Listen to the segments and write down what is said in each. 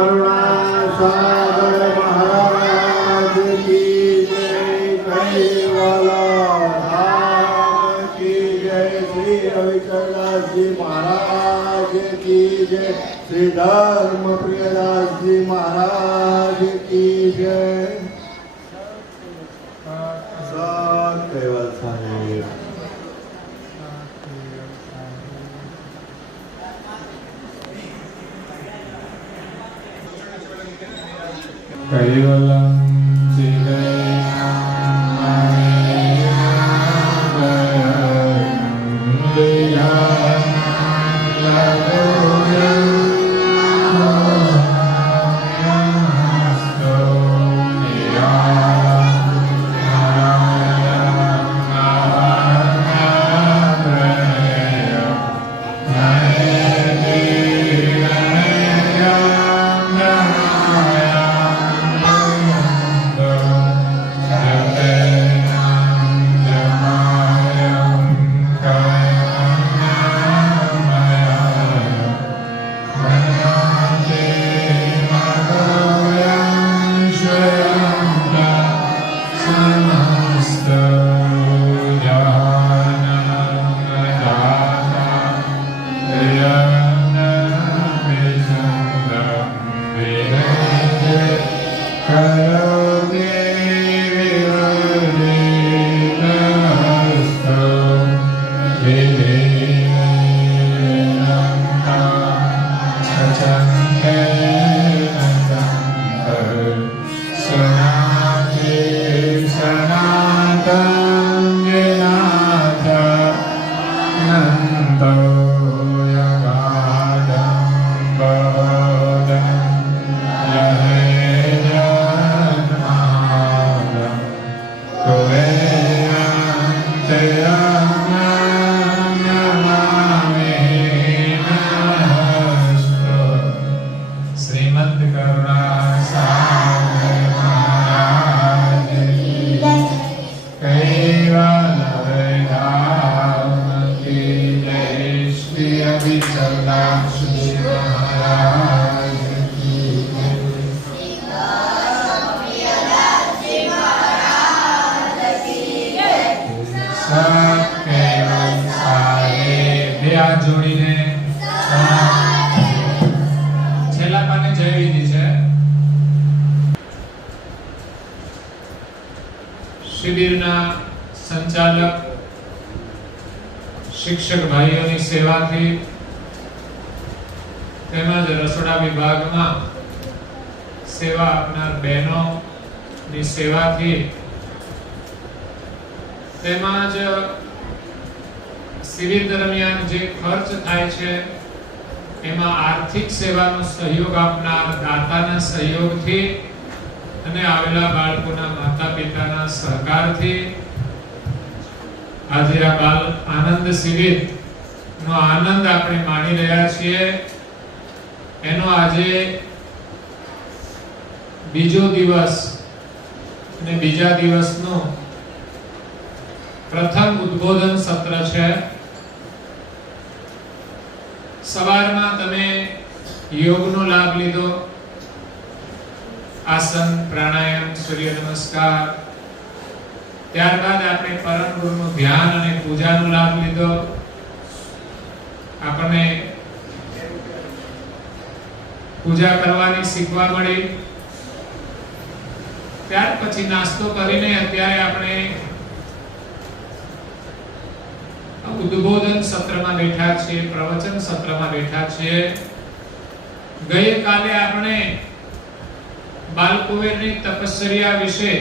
करुणा सागर महाराज की जय। कैवाला धाम की जय। श्री रविकरदास जी महाराज की जय। श्री धर्म प्रियदास जी महाराज की जय। कैवल साहेब। कैवलम શિબિરના સંચાલક શિક્ષક ભાઈઓની સેવાથી તેમજ રસોડા વિભાગમાં સેવા આપનાર બહેનોની સેવાથી તેમજ શિબિર દરમિયાન જે ખર્ચ થાય છે એમાં આર્થિક સેવાનો સહયોગ આપનાર દાતાના સહયોગથી અને આવેલા બાળકોના માતા પિતાના સહકારથી આજે આ બાલ આનંદ શિબિર નો આનંદ આપણે માણી રહ્યા છીએ. એનો આજે બીજો દિવસ અને બીજા દિવસનું પ્રથમ ઉદ્બોધન સત્ર છે. સવારમાં તમે યોગનો લાભ લીધો, આસન, પ્રાણાયામ, સૂર્ય નમસ્કાર. ત્યારબાદ આપણે પરમ ગુરુનું ધ્યાન અને પૂજાનો લાભ લીધો. આપણને પૂજા કરવાની શીખવા મળી. ત્યાર પછી નાસ્તો કરીને અત્યારે આપણે ઉદ્બોધન સત્રમાં બેઠા છીએ, પ્રવચન સત્રમાં બેઠા છીએ. ગઈકાલે આપણે બાલકુવેરની તપશ્ચર્યા વિશે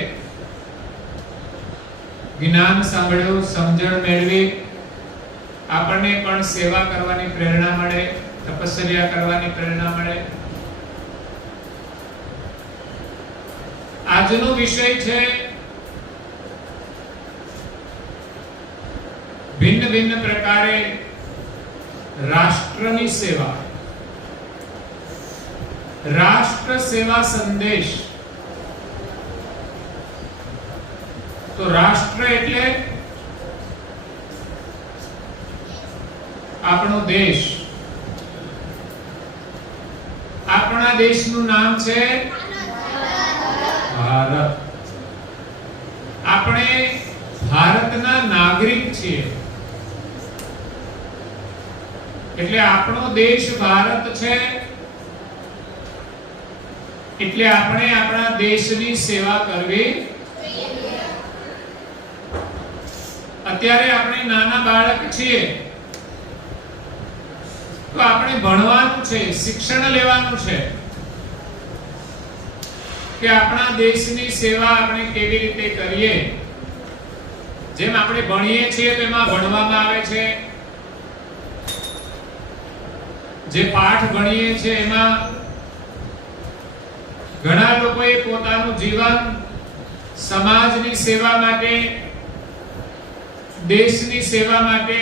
જ્ઞાન સાંભળ્યું, સમજણ મેળવી. આપણને પણ સેવા કરવાની પ્રેરણા મળે, તપશ્ચર્યા કરવાની પ્રેરણા મળે. આજનો વિષય છે ભિન્ન ભિન્ન પ્રકારે રાષ્ટ્રની સેવા. રાષ્ટ્ર સેવા સંદેશ. તો રાષ્ટ્ર એટલે આપણો દેશ. આપણા દેશનું નામ છે ભારત. આપણે ભારતના નાગરિક છીએ. એટલે આપણો દેશ ભારત છે. એટલે આપણે આપણા દેશની સેવા કરવી. અત્યારે આપણે નાના બાળક છીએ તો આપણે ભણવાનું છે, શિક્ષણ લેવાનું છે કે આપણા દેશની સેવા આપણે કેવી રીતે કરીએ. જેમ આપણે ભણીએ છીએ તો એમાં ભણવામાં આવે છે, જે પાઠ ભણીએ છીએ એમાં ઘણા લોકોએ પોતાનું જીવન સમાજની સેવા માટે, દેશની સેવા માટે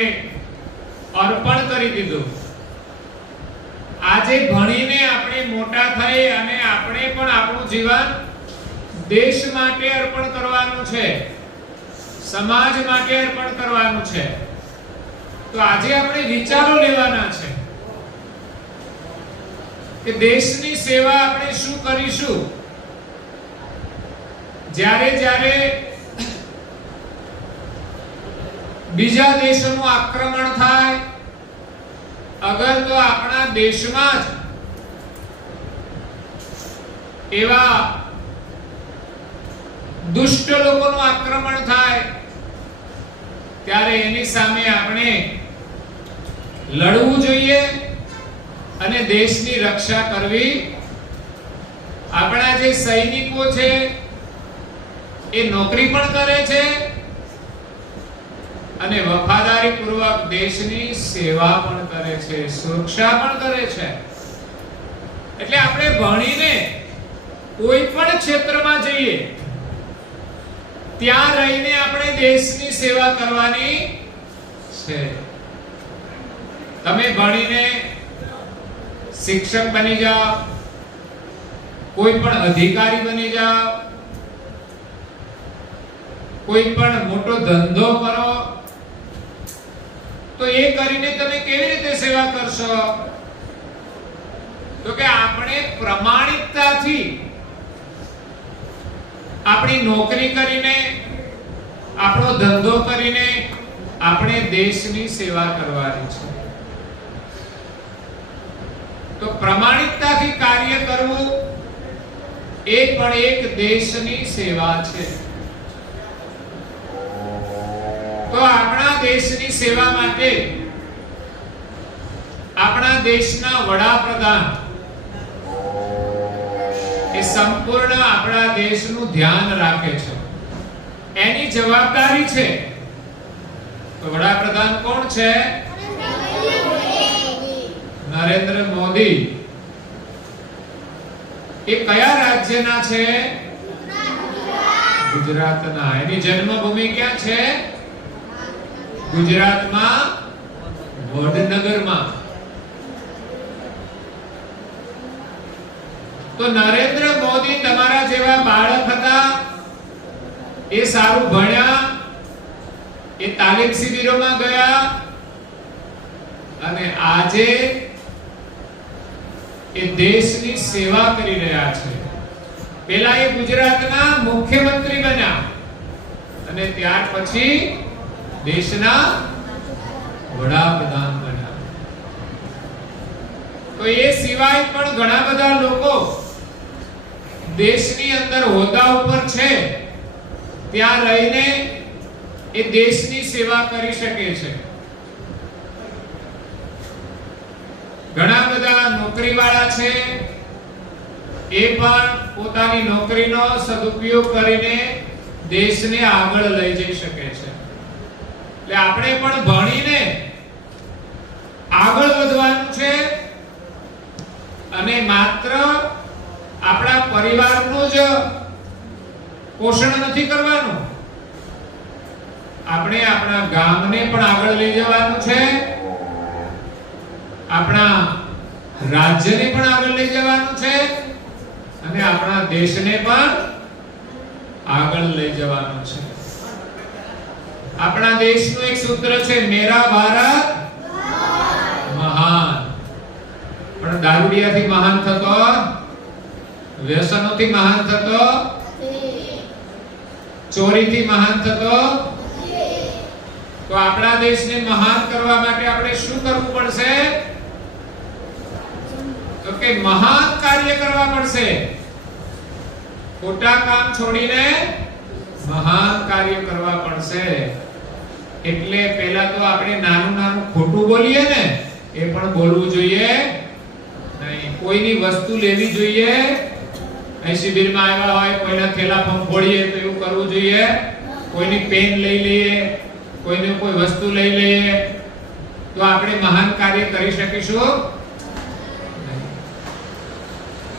અર્પણ કરી દીધું. આજે ભણીને આપણે મોટા થઈ અને આપણે પણ આપણું જીવન દેશ માટે અર્પણ કરવાનું છે, સમાજ માટે અર્પણ કરવાનું છે. તો આજે આપણે વિચારો લેવાના છે કે દેશની સેવા આપણે શું કરીશું. જ્યારે બીજા દેશોનું આક્રમણ થાય, અગર તો આપણા દેશમાં જ એવા દુષ્ટ લોકોનું આક્રમણ થાય ત્યારે એની સામે આપણે લડવું જોઈએ અને દેશની રક્ષા કરવી. આપણા જે સૈનિકો છે એ નોકરી પણ કરે છે અને વફાદારીપૂર્વક દેશની સેવા પણ કરે છે, સુરક્ષા પણ કરે છે. એટલે આપણે ભણીને કોઈ પણ ક્ષેત્રમાં જઈએ ત્યાં રહીને આપણે દેશની સેવા કરવાની છે. તમે ભણીને શિક્ષક બની જાઓ, કોઈ પણ અધિકારી બની જાઓ, કોઈ પણ મોટો ધંધો કરો, તો એ કરીને તમે કેવી રીતે સેવા કરશો? તો કે આપણે પ્રમાણિકતાથી આપણી નોકરી કરીને, આપણો ધંધો કરીને આપણે દેશની સેવા કરવાની છે. તો પ્રમાણિકતાથી કાર્ય કરવું એ પણ એક દેશની સેવા છે. તો આપણા દેશની સેવા માટે આપણા દેશના વડાપ્રધાન એ સંપૂર્ણ આપણા દેશનું ધ્યાન રાખે છે. એની જવાબદારી છે. તો વડાપ્રધાન કોણ છે? નરેન્દ્ર મોદી. એ કયા રાજ્યના છે? ગુજરાતના. એની જન્મભૂમિ ક્યાં છે? ગુજરાતમાં વડનગરમાં. તો નરેન્દ્ર મોદી તમારા જેવા બાળક હતા, એ સારું ભણ્યા, એ તાલીમ શિબિરોમાં ગયા અને આજે એ દેશની સેવા કરી રહ્યા છે. પહેલા એ ગુજરાતના મુખ્યમંત્રી બન્યા અને ત્યાર પછી દેશના વડાપ્રધાન બન્યા. તો એ સિવાય પણ ઘણા બધા લોકો દેશની અંદર હોદ્દા ઉપર છે, ત્યાં રહીને એ દેશની સેવા કરી શકે છે. ઘણા બધા નોકરીવાળા છે, એ પણ પોતાની નોકરીનો સદુપયોગ કરીને દેશને આગળ લઈ જઈ શકે છે. એટલે આપણે પણ ભણીને આગળ વધવાનું છે અને માત્ર આપણા પરિવારનું જ પોષણ નથી કરવાનું, આપણે આપણા ગામને પણ આગળ લઈ જવાનું છે, આપણા રાજ્યને પણ આગળ લઈ જવાનું છે અને આપણા દેશને પણ આગળ લઈ જવાનું છે. આપણા દેશનું એક સૂત્ર છે, મેરા ભારત મહાન. પણ દારૂડિયાથી મહાન થતો વ્યસનોથી મહાન થતો, ચોરીથી મહાન થતો. તો આપણા દેશને મહાન કરવા માટે આપણે શું કરવું પડશે? તો કે મહાન કાર્ય કરવા પડશે. ખોટા કામ છોડીને મહાન કાર્ય કરવા પડશે. એટલે પહેલા તો આપણે નાનું નાનું ખોટું બોલીએ ને એ પણ બોલવું જોઈએ નહીં. કોઈની વસ્તુ લેવી જોઈએ. અહીં શિબિરમાં આવ્યા હોય કોઈના થેલા ફોડીએ તો એવું કરવું જોઈએ. કોઈની પેન લઈ લઈએ, કોઈને કોઈ વસ્તુ લઈ લઈએ તો આપણે મહાન કાર્ય કરી શકીશું.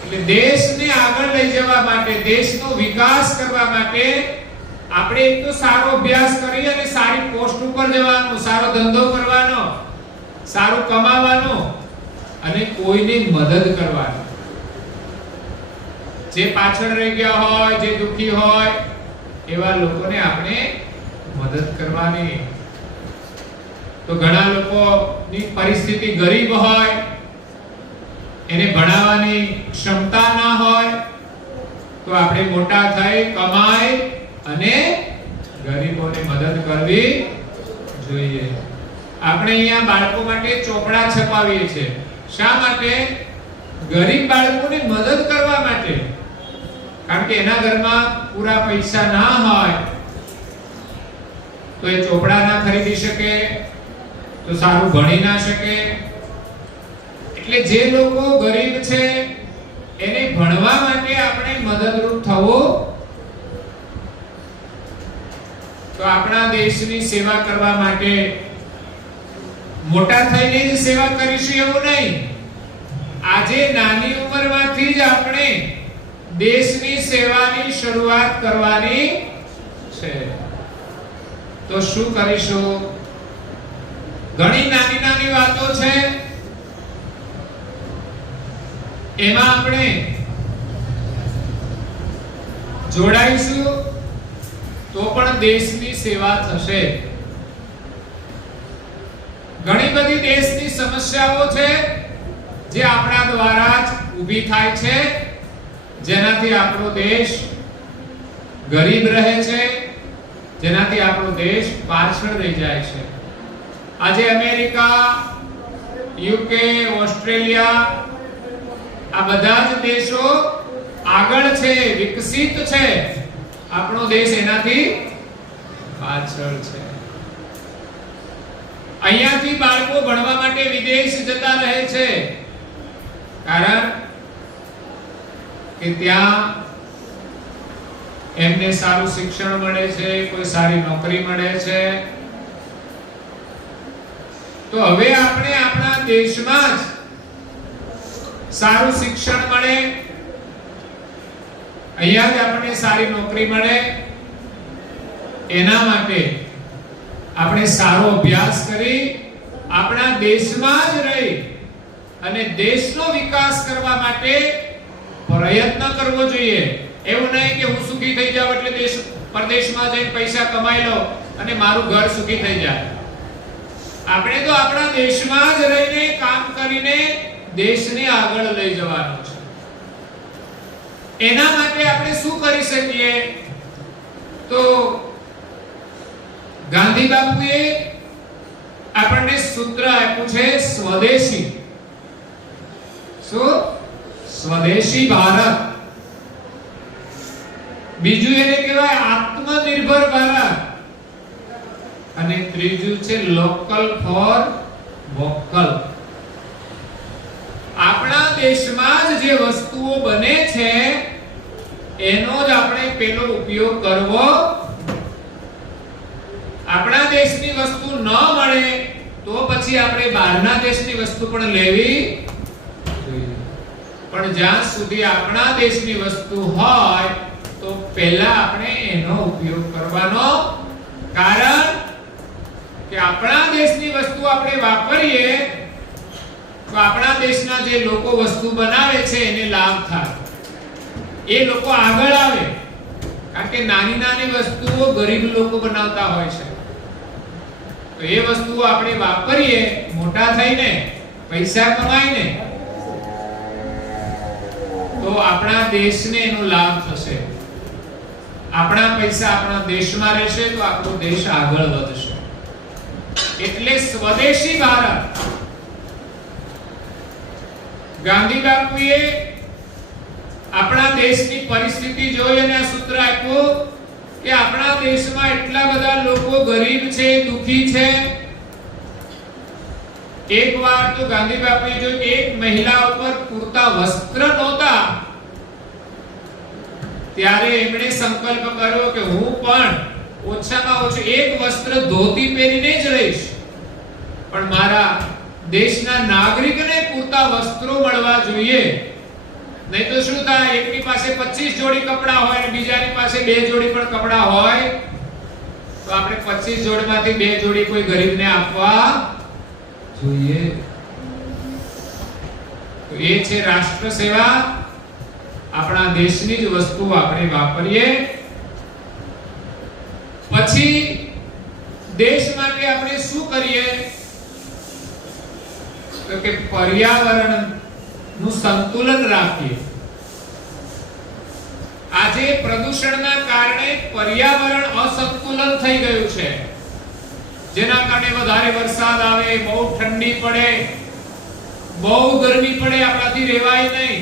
એટલે દેશને આગળ લઈ જવા માટે, દેશનો વિકાસ કરવા માટે આપણે એક તો સારો અભ્યાસ કરી અને સારી પોસ્ટ ઉપર જવાનું, સારો ધંધો કરવાનો, સારું કમાવાનું અને કોઈની મદદ કરવાની. જે પાછળ રહી ગયા હોય, જે દુખી હોય એવા લોકોને આપણે મદદ કરવાની. તો ઘણા લોકોની પરિસ્થિતિ ગરીબ હોય, એને ભણાવવાની ક્ષમતા ના હોય, તો આપણે મોટા થઈ કમાઈ અને ગરીબોને મદદ કરવી જોઈએ. આપણે અહીંયા બાળકો માટે ચોપડા છપાવીએ છીએ. શા માટે? ગરીબ બાળકોને મદદ કરવા માટે. કારણ કે એના ઘરમાં પૂરા પૈસા ના હોય તો એ ચોપડા ના ખરીદી શકે, તો સારું ભણી ના શકે. એટલે જે લોકો ગરીબ છે એને ભણવા માટે આપણે મદદરૂપ થવું. તો આપણા દેશની સેવા કરવા માટે મોટા થઈને જ સેવા કરીશું એવું નહીં. આજે નાની ઉંમરમાંથી જ આપણે દેશની સેવાની શરૂઆત કરવાની છે. તો શું કરીશું? ઘણી નાની નાની વાતો છે, એમાં આપણે જોડાઈશું તો પણ દેશની સેવા થશે. ઘણી બધી દેશની સમસ્યાઓ છે જે આપણા દ્વારા જ ઊભી થાય છે, જેનાથી આપણો દેશ ગરીબ રહે છે, જેનાથી આપણો દેશ પાછળ રહી જાય છે. આજે અમેરિકા, યુકે, ઓસ્ટ્રેલિયા આ બધા જ દેશો આગળ છે, વિકસિત છે. આપણો દેશ એનાથી પાછળ છે. અહીંયાથી બાળકો ભણવા માટે વિદેશ જતા રહે છે, કારણ કે ત્યાં એમને સારું શિક્ષણ મળે છે, કોઈ સારી નોકરી મળે છે. તો હવે આપણે આપણા દેશમાં જ સારું શિક્ષણ મળે, અહીંયા જ આપણને સારી નોકરી મળે, એના માટે આપણે સારો અભ્યાસ કરી આપણા દેશમાં જ રહી અને દેશનો વિકાસ કરવા માટે પ્રયત્ન કરવો જોઈએ. એવું નહીં કે હું સુખી થઈ જાવ એટલે દેશ પરદેશમાં જઈને પૈસા કમાઈ લો અને મારું ઘર સુખી થઈ જાય. આપણે તો આપણા દેશમાં જ રહીને કામ કરીને દેશને આગળ લઈ જવાનું છે. એના માટે આપણે શું કરી શકીએ? તો ગાંધી બાપુએ આપણને સૂત્ર આપ્યું છે સ્વદેશી. શું? સ્વદેશી ભારત. બીજું એને કહેવાય આત્મનિર્ભર ભારત અને ત્રીજું છે લોકલ ફોર વોકલ. આપણા દેશમાં જ જે વસ્તુઓ બને છે એનો જ આપણે પેલો ઉપયોગ કરવો. આપણા દેશની વસ્તુ ન મળે તો પછી આપણે બહારના દેશની વસ્તુ પણ લેવી જોઈએ. પણ જ્યાં સુધી આપણા દેશની વસ્તુ હોય તો પહેલા આપણે એનો ઉપયોગ કરવાનો. કારણ કે આપણા દેશની વસ્તુ આપણે વાપરીએ તો આપણા દેશના જે લોકો વસ્તુ બનાવે છે એને લાભ થાય, એ લોકો આગળ આવે. કારણ કે નાની નાની વસ્તુઓ ગરીબ લોકો બનાવતા હોય છે, તો એ વસ્તુઓ આપણે વાપરીએ, મોટા થઈને પૈસા કમાઈને, તો તો આપણા દેશને એનો લાભ થશે. આપણા પૈસા આપણા દેશમાં રહેશે તો આપણો દેશ આગળ વધશે. એટલે સ્વદેશી ભારત. ગાંધી બાપુએ આપણા દેશની પરિસ્થિતિ જોઈ અને આ સૂત્ર આપ્યું કે આપણા દેશમાં એટલા બધા લોકો ગરીબ છે, દુખી છે. એક વાર તો ગાંધી બાપુએ જોયું કે એક મહિલા ઉપર પૂરતા વસ્ત્ર નહોતા, ત્યારે એમણે સંકલ્પ કર્યો કે હું પણ ઓછામાં ઓછું એક વસ્ત્ર ધોતી પહેરીને જ રહીશ, પણ મારા દેશના નાગરિકને પૂરતા વસ્ત્રો મળવા જોઈએ. નહીં તો શું થાય, એકની પાસે 25 જોડી કપડા હોય અને બીજાની પાસે 2 જોડી પણ કપડા હોય, તો આપણે 25 જોડીમાંથી 2 જોડી કોઈ ગરીબને આપવા જોઈએ. તો એ છે રાષ્ટ્ર સેવા. આપણા દેશની જ વસ્તુ આપણે વાપરીએ. પછી દેશ માટે આપણે શું કરીએ તો કે પર્યાવરણનું સંતુલન રાખીએ. આજે પ્રદૂષણના કારણે પર્યાવરણ અસંતુલન થઈ ગયું છે, જેના કારણે વધારે વરસાદ આવે, બહુ ઠંડી પડે, બહુ ગરમી પડે, આપણાથી રહેવાય નહીં.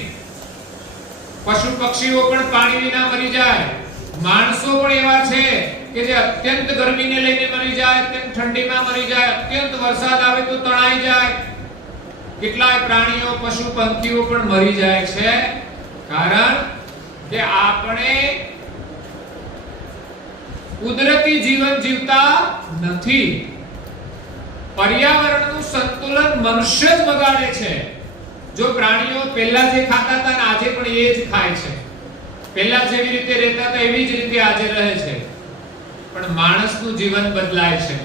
પશુ પક્ષીઓ પણ પાણી વિના મરી જાય. માણસો પણ એવા છે કે જે અત્યંત ગરમીને લઈને મરી જાય, અત્યંત ઠંડીમાં મરી જાય, અત્યંત વરસાદ આવે તો તણાઈ જાય. કેટલાય પ્રાણીઓ, પશુ પંખીઓ પણ મરી જાય છે, કારણ કે આપણે કુદરતી જીવન જીવતા નથી. પર્યાવરણનું સંતુલન મનુષ્ય જ બગાડે છે. જો પ્રાણીઓ પહેલા જે ખાતા હતા ને આજે પણ એ જ ખાય છે, પહેલા જેવી રીતે રહેતા હતા એવી જ રીતે આજે રહે છે, પણ માણસનું જીવન બદલાય છે.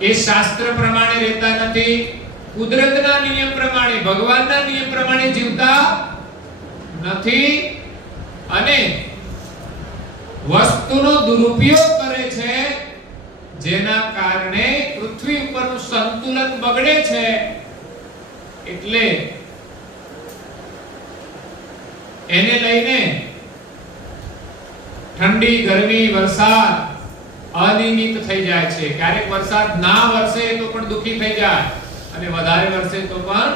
એ શાસ્ત્ર પ્રમાણે રહેતા નથી, કુદરતના નિયમ પ્રમાણે, ભગવાનના નિયમ પ્રમાણે જીવતા નથી, અને વસ્તુનો દુરુપયોગ કરે છે, જેના કારણે પૃથ્વી ઉપરનું સંતુલન બગડે છે. એટલે એને લઈને ઠંડી, ગરમી, વરસાદ અનિયમિત થઈ જાય છે. ક્યારેક વરસાદ ના વરસે તો પણ દુખી થઈ જાય, અને વધારે વરસે તો પણ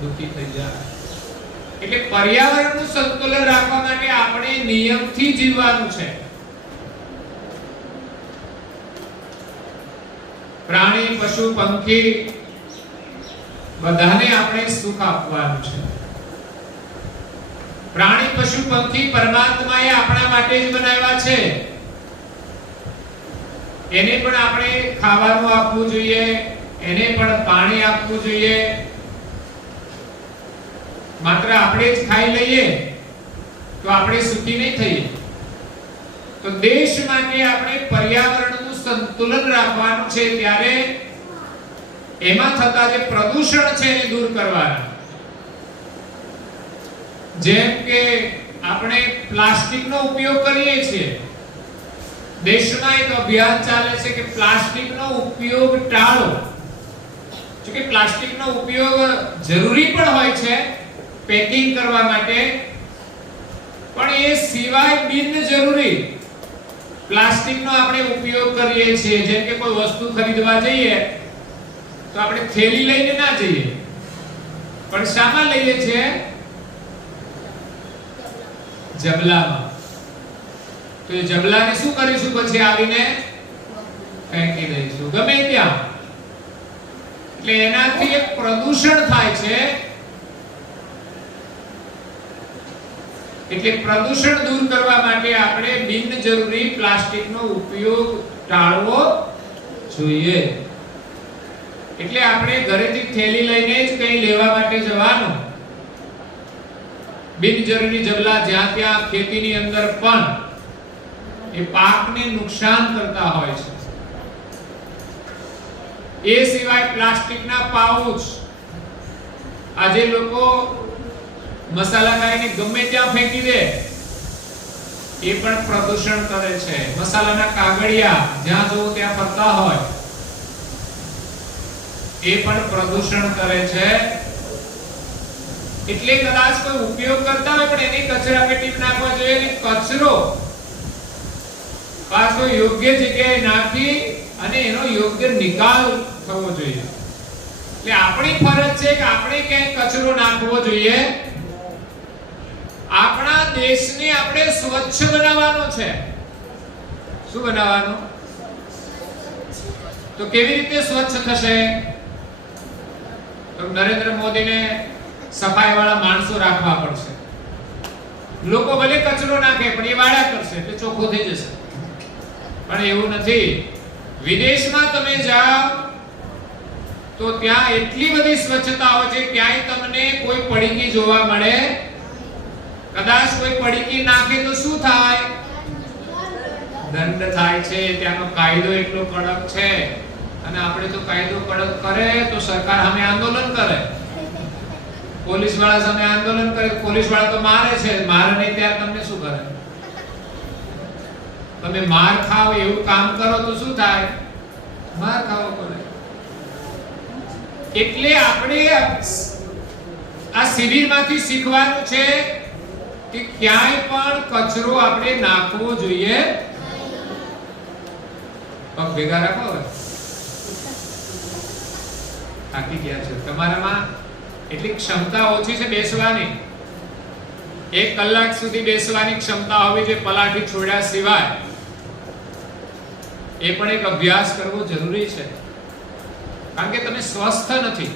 દુખી થઈ જાય. એટલે પર્યાવરણનું સંતુલન રાખવા માટે આપણે નિયમથી જીવવાનું છે. પ્રાણી, પશુ, પંખી બધાને આપણે સુખ આપવાનું છે. પ્રાણી, પશુ, પંખી પરમાત્માએ આપણા માટે જ બનાવ્યા છે. એને પણ આપણે ખાવાનું આપવું જોઈએ, એને પણ પાણી આપવું જોઈએ. માત્ર આપણે જ ખાઈ લઈએ તો આપણે સુખી નહીં થઈએ. તો દેશ માટે આપણે પર્યાવરણનું સંતુલન રાખવાનું છે. ત્યારે એમાં થતા જે પ્રદૂષણ છે એને દૂર કરવાના. જેમ કે આપણે પ્લાસ્ટિકનો ઉપયોગ કરીએ છીએ, દેશમાં એક અભિયાન ચાલે છે કે પ્લાસ્ટિકનો ઉપયોગ ટાળો. જો કે પ્લાસ્ટિકનો ઉપયોગ જરૂરી પણ હોય છે પેકિંગ કરવા માટે, પણ એ સિવાય બિનજરૂરી પ્લાસ્ટિકનો આપણે ઉપયોગ કરીએ છીએ. જેમ કે કોઈ વસ્તુ ખરીદવા જઈએ તો આપણે થેલી લઈને ના જઈએ, પણ શામાં લઈએ છીએ? જબલામાં. તો એ જબલાને શું કરીશું? પછી આવીને ફેંકી દઈશું ગમે ત્યાં. એટલે એનાથી એક પ્રદૂષણ થાય છે. એટલે પ્રદૂષણ દૂર કરવા માટે આપણે બિનજરૂરી પ્લાસ્ટિકનો ઉપયોગ ટાળવો જોઈએ. એટલે આપણે ઘરેથી થેલી લઈને જ કંઈ લેવા માટે જવાનું. બિનજરૂરી જબલા જ્યાં ત્યાં ખેતીની અંદર પણ એ પાકને નુકસાન કરતા હોય છે. એ સિવાય પ્લાસ્ટિકના પાઉચ, આજે લોકો મસાલા ખાઈને ગમે ત્યાં ફેંકી દે, એ પણ પ્રદૂષણ કરે છે. મસાલાના કાગળિયા જ્યાં જોવો ત્યાં ફરતા હોય, એ પણ પ્રદૂષણ કરે છે. એટલે કદાચ કોઈ ઉપયોગ કરતા હોય પણ એની કચરા પેટીમાં નાખવા જોઈએ અને કચરો પાછો યોગ્ય જગ્યાએ નાખી અને એનો યોગ્ય નિકાલ થવો જોઈએ. એટલે આપણી ફરજ છે કે આપણે ક્યાંય કચરો નાખવો જોઈએ. આપણા દેશને આપણે સ્વચ્છ બનાવવાનો છે. શું બનાવવાનો? તો કેવી રીતે સ્વચ્છ થશે? તો નરેન્દ્ર મોદીને સફાઈ વાળા માણસો રાખવા પડશે. લોકો ભલે કચરો નાખે પણ એ વાળા કરશે એટલે ચોખ્ખું થઈ જશે. પણ એવું નથી. વિદેશમાં તમે જાઓ તો ત્યાં એટલી બધી સ્વચ્છતા હોય છે, ક્યાંય તમને કોઈ પડીકી જોવા મળે. કદાચ કોઈ પડીકી નાખે તો શું થાય? દંડ થાય છે. ત્યાંનો કાયદો એટલો કડક છે. અને આપણે તો કાયદો કડક કરે તો સરકાર સામે આંદોલન કરે, પોલીસ વાળા સામે આંદોલન કરે. પોલીસ વાળા તો મારે છે, મારે નહીં ત્યારે તમને શું કરે? તમે માર ખાવ એવું કામ કરો તો શું થાય? માર ખાવો પડે. એટલે આપણે આ શિબિરમાંથી શીખવાનું છે કે ક્યાંય પણ કચરો આપણે નાખવો જોઈએ. પગ ભેગા રાખો. થાકી ગયા છો. તમારામાં એટલી ક્ષમતા ઓછી છે બેસવાની. 1 કલાક સુધી બેસવાની ક્ષમતા હોવી જોઈએ પલાઠી છોડ્યા સિવાય. એ પણ એક અભ્યાસ કરવો જરૂરી છે. કારણ કે તમે સ્વસ્થ નથી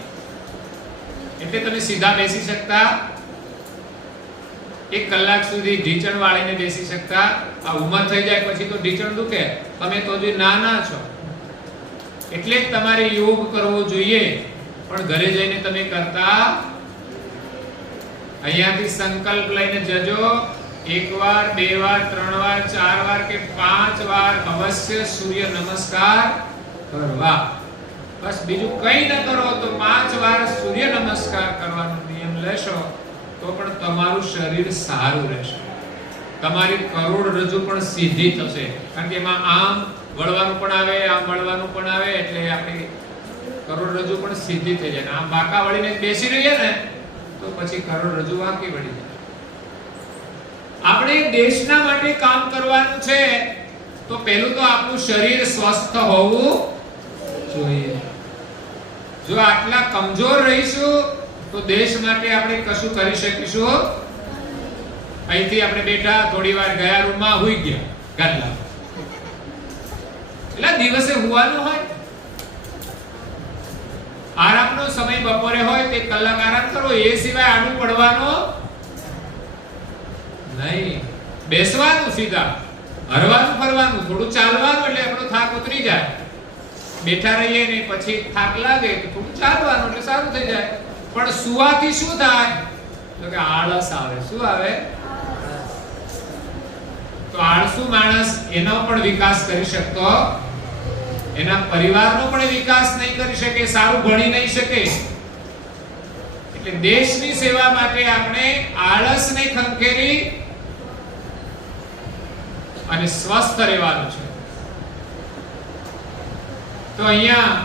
એટલે તમે સીધા બેસી શકતા, 1 કલાક સુધી ઢીચણ વાળીને બેસી શકતા. આ ઉંમર થઈ જાય પછી તો ઢીચણ દુખે. તમે તો હજી નાના છો એટલે જ તમારે યોગ કરવો જોઈએ. પણ ઘરે જઈને તમે કરતા. અહીંયાથી સંકલ્પ લઈને જજો. 1 વાર, 2 વાર, 3 વાર, 4 વાર કે 5 વાર અવશ્ય સૂર્ય નમસ્કાર કરવા. બસ બીજું કંઈ ન કરો તો 5 વાર સૂર્ય નમસ્કાર કરવાનો નિયમ લેશો તો પણ તમારું શરીર સારું રહેશે. તમારી કરોડરજ્જુ પણ સીધી થશે. કારણ કે એમાં આમ વળવાનું પણ આવે, આમ વળવાનું પણ આવે એટલે આપણી કરોડરજ્જુ પણ સીધી થઈ જાય. આમ બાકા વળીને બેસી રહીએ ને તો પછી કરોડરજ્જુ વાંકી વળી જાય. આપણે દેશના માટે કામ કરવાનું છે તો પહેલું તો આપણું શરીર સ્વસ્થ હોવું જોઈએ. જો આટલા કમજોર રહીશું તો દેશ માટે આપણે કશું કરી શકીશું. અહીંથી આપણે બેઠા, થોડી વાર ગયા રૂમમાં હુઈ ગયા ગાદલા. એટલે દિવસે હુવાનું હોય, આરામનો સમય બપોરે હોય તે કલાક આરામ કરો. એ સિવાય આડું પડવાનું નહીં. બેસવાનું, સીધા હરવાનું, ફરવાનું, થોડું ચાલવાનું એટલે આપણો થાક ઉતરી જાય. બેઠા રહીએ ને પછી થાક લાગે તો થોડું ચાલવાનું એટલે સારું થઈ જાય. પણ સુવાથી શું થાય? તો કે આળસ આવે. શું આવે? તો આળસુ માણસ એનો પણ વિકાસ કરી શકતો, એના પરિવારનો પણ વિકાસ નહીં કરી શકે, સારું ભણી નહીં શકે. એટલે દેશની સેવા માટે આપણે આળસને ખંખેરી અને સ્વસ્થ રહેવાનું છે. તો અહીંયા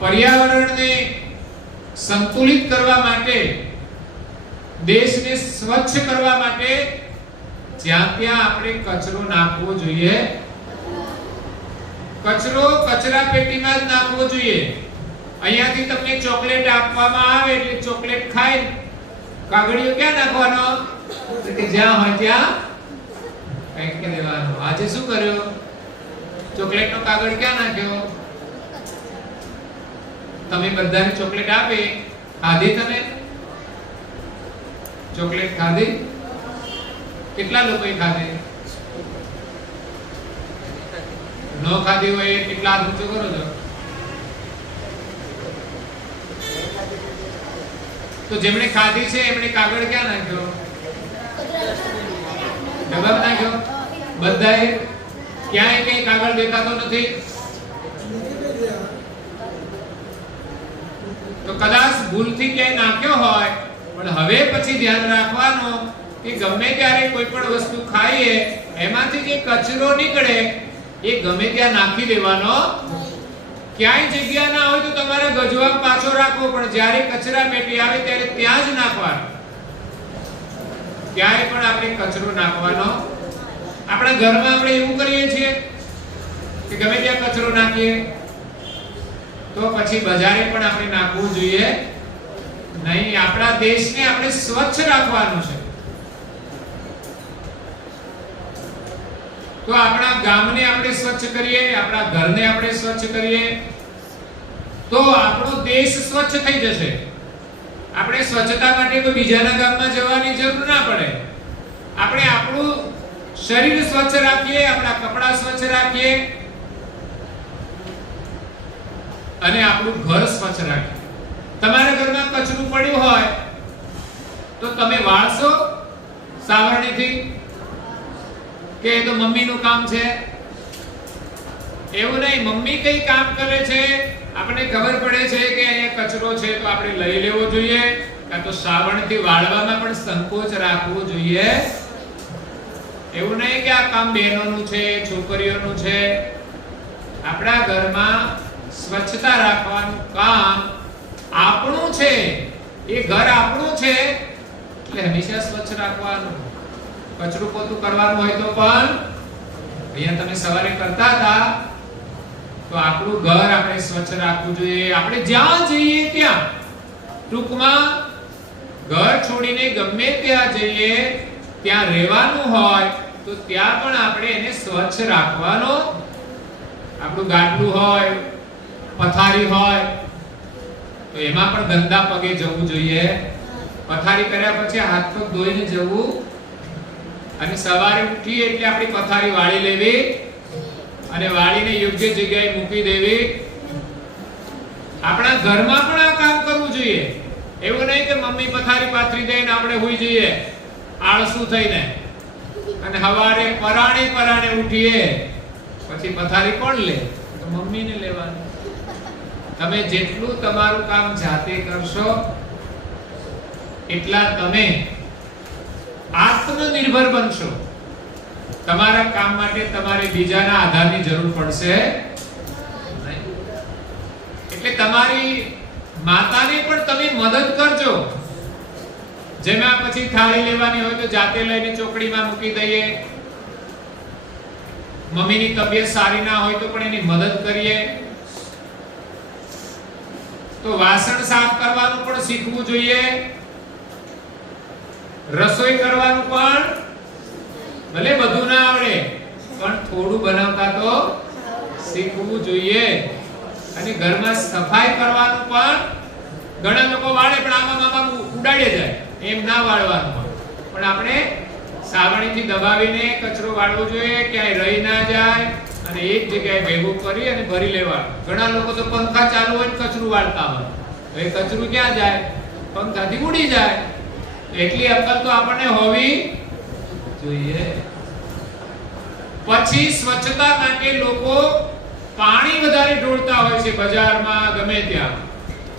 પર્યાવરણને સંતુલિત કરવા માટે, દેશને સ્વચ્છ કરવા માટે જ્યાં ત્યાં આપણે કચરો નાખવો જોઈએ. કચરો કચરા પેટીમાં જ નાખવો જોઈએ. અહીંયાથી તમને ચોકલેટ આપવામાં આવે એટલે ચોકલેટ ખાઈ કાગળિયો ક્યાં નાખવાનો? કે જ્યાં હોય ત્યાં ફેંકી દેવાનો. આજે શું કર્યું? ચોકલેટનો કાગળ ક્યાં નાખ્યો? તમે બધાને ચોકલેટ આપી, ખાધી? તમે ચોકલેટ ખાધી? કેટલા લોકોએ ખાધી? ન ખાધી હોય કેટલા હાથ ઊંચો કરો છો? તો જેમણે ખાધી છે એમણે કાગળ ક્યાં નાખ્યો? ડબ્બામાં નાખ્યો. બધાએ ક્યાંય કઈ કાગળ દેખાતો નથી. તો કદાચ ભૂલથી ક્યાંય નાખ્યો હોય, પણ હવે પછી ધ્યાન રાખવાનું કે ગમે ત્યારે કોઈ પણ વસ્તુ ખાઈએ એમાંથી જે કચરો નીકળે એ ગમે ત્યાં નાખી દેવાનો ક્યાંય જગ્યા ના હોય તો તમારે ગજવાબ પાછો રાખવો, પણ જ્યારે કચરા પેટી આવે ત્યારે ત્યાં જ નાખવાનો. ક્યાંય પણ આપણે કચરો નાખવાનો. આપણા ઘરમાં આપણે એવું કરીએ છીએ કે ગમે ત્યાં કચરો નાખીએ, તો પછી બજારે પણ આપણે નાખવું જોઈએ નહીં. આપણા દેશને આપણે સ્વચ્છ રાખવાનું છે. તો આપણા ગામને આપણે સ્વચ્છ કરીએ, આપણા ઘરને આપણે સ્વચ્છ કરીએ, તો આપણો દેશ સ્વચ્છ થઈ જશે. આપણે સ્વચ્છતા માટે કોઈ બીજાના ગામમાં જવાની જરૂર ના પડે. આપણે આપણું શરીર સ્વચ્છ રાખીએ, આપણા કપડાં સ્વચ્છ રાખીએ અને આપણું ઘર સ્વચ્છ રાખીએ. તમારા ઘરમાં કચરું પડ્યું હોય તો તમે વાળશો સાવરણીથી કે એ તો મમ્મીનું કામ છે? એવું નહીં. મમ્મી કઈ કામ કરે છે, આપણને ખબર પડે છે કે અહીંયા કચરો છે તો આપણે લઈ લેવો જોઈએ, કાં તો સાવરણથી વાળવામાં પણ સંકોચ રાખવો જોઈએ. એવું નહીં કે આ કામ બહેનોનું છે, છોકરીઓનું છે. આપણા ઘરમાં સ્વચ્છતા રાખવાનું કામ આપણું છે. એ ઘર આપણું છે એટલે હંમેશા સ્વચ્છ રાખવાનું. કચરું પોતું કરવાનું હોય તો પણ અહીંયા તમે સવારે કરતા હતા તો આપણું ઘર આપણે સ્વચ્છ રાખવું જોઈએ. આપણે જ્યાં જઈએ ત્યાં, ટૂંકમાં ઘર છોડીને ગમે ત્યાં જઈએ, ત્યાં રહેવાનું હોય તો ત્યાં પણ આપણે એને સ્વચ્છ રાખવાનો. આપણું ગાડલું હોય, પથારી હોય તો એમાં પણ ગંદા પગે જવું જોઈએ. પથારી કર્યા પછી હાથ પગ ધોઈને જવું અને સવારે ઉઠીએ એટલે આપણી પથારી વાળી લેવી અને વાળીને યોગ્ય જગ્યાએ મૂકી દેવી. આપણા ઘરમાં પણ આ કામ કરવું જોઈએ. એવું નહીં કે મમ્મી પથારી પાથરી દઈને આપણે હોઈ જઈએ આળસુ થઈને અને સવારે પરાણે ઉઠીએ પછી પથારી કોણ લે? તો મમ્મીને લેવાની. તમે જેટલું તમારું કામ જાતે કરશો એટલા તમે આત્મનિર્ભર બનશો. તમારા કામ માટે તમારે બીજાના આધારની જરૂર પડશે નહીં. એટલે તમારી માતાને પણ તમે મદદ કરજો. જેમાં પછી થાળી લેવાની હોય તો જાતે લઈને ચોકડીમાં મૂકી દઈએ. મમ્મીની તબિયત સારી ના હોય તો પણ એની મદદ કરીએ. તો વાસણ સાફ કરવાનું પણ શીખવું જોઈએ. રસોઈ કરવાનું પણ ભલે બધું ના આવડે પણ થોડું બનાવતા તો શીખવું જોઈએ. અને ઘરમાં સફાઈ કરવાનું પણ ઘણા લોકો વાળે પણ આમાં ઉડાડે જાય, એમ ના વાળવાનું હોય. પણ આપણે સાવરણીથી દબાવીને કચરો વાળવો જોઈએ, ક્યાંય રહી ના જાય અને એક જગ્યાએ ભેગું કરી અને ભરી લેવાનું. ઘણા લોકો તો પંખા ચાલુ હોય ને કચરું વાળતા હોય, તો એ કચરું ક્યાં જાય? પંખાથી ઉડી જાય. એટલી અક્કલ તો આપણને હોવી જોઈએ. પછી સ્વચ્છતા માટે લોકો પાણી વધારે ઢોળતા હોય છે બજારમાં, ગમે ત્યાં.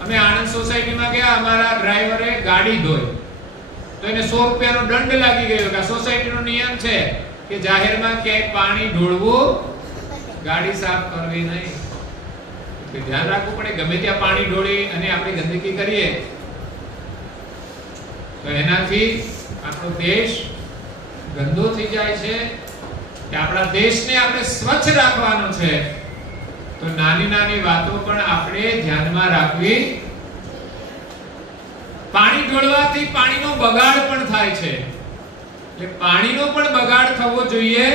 અમે આણંદ સોસાયટીમાં ગયા, અમારા ડ્રાઈવરે ગાડી ધોઈ તો એને 100 રૂપિયાનો દંડ લાગી ગયો કે સોસાયટીનો નિયમ છે કે જાહેરમાં ક્યાંય પાણી ઢોળવું, ગાડી સાફ કરવી નહીં. એટલે ધ્યાન રાખવું પડે. ગમે ત્યાં પાણી ઢોળી અને આપણે ગંદકી કરીએ તો એનાથી આપણો દેશ ગંદો થઈ જાય છે. કે આપણા દેશને આપણે સ્વચ્છ રાખવાનો છે તો નાની નાની વાતો પણ આપણે ધ્યાનમાં રાખવી. પાણી ઢોળવાથી પાણીનો બગાડ પણ થાય છે. એટલે પાણીનો પણ બગાડ થવો જોઈએ.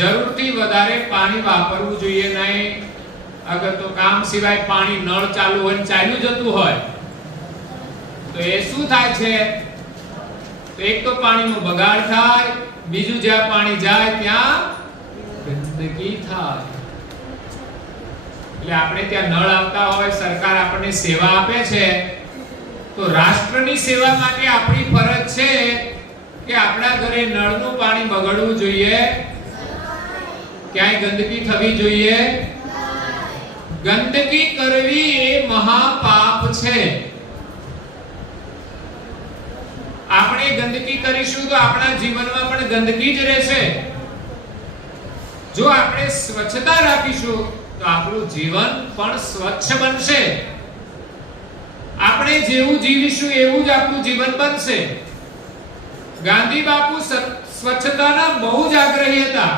જરૂરથી વધારે પાણી વાપરવું જોઈએ નહીં. અગર તો કામ સિવાય પાણી નળ ચાલુ હોય, ચાલ્યું જતું હોય તો એ શું થાય છે? તો એક તો પાણીનો બગાડ થાય, બીજું જ્યાં પાણી જાય ત્યાં ગંદકી થાય. એટલે આપણે ત્યાં નળ આવતા હોય, સરકાર આપણને સેવા આપે છે તો રાષ્ટ્રની સેવા માટે આપણી ફરજ છે કે આપણા ઘરે નળનું પાણી બગડવું જોઈએ, ક્યાંય ગંદકી થવી જોઈએ. ગંદકી કરવી એ મહાપાપ છે. આપણે ગંદકી કરીશું તો આપણા જીવનમાં પણ ગંદકી જ રહેશે. જો આપણે સ્વચ્છતા રાખીશું તો આપણું જીવન પણ સ્વચ્છ બનશે. આપણે જેવું જીવીશું એવું જ આપણું જીવન બનશે. ગાંધી બાપુ સ્વચ્છતાના બહુ જ આગ્રહી હતા.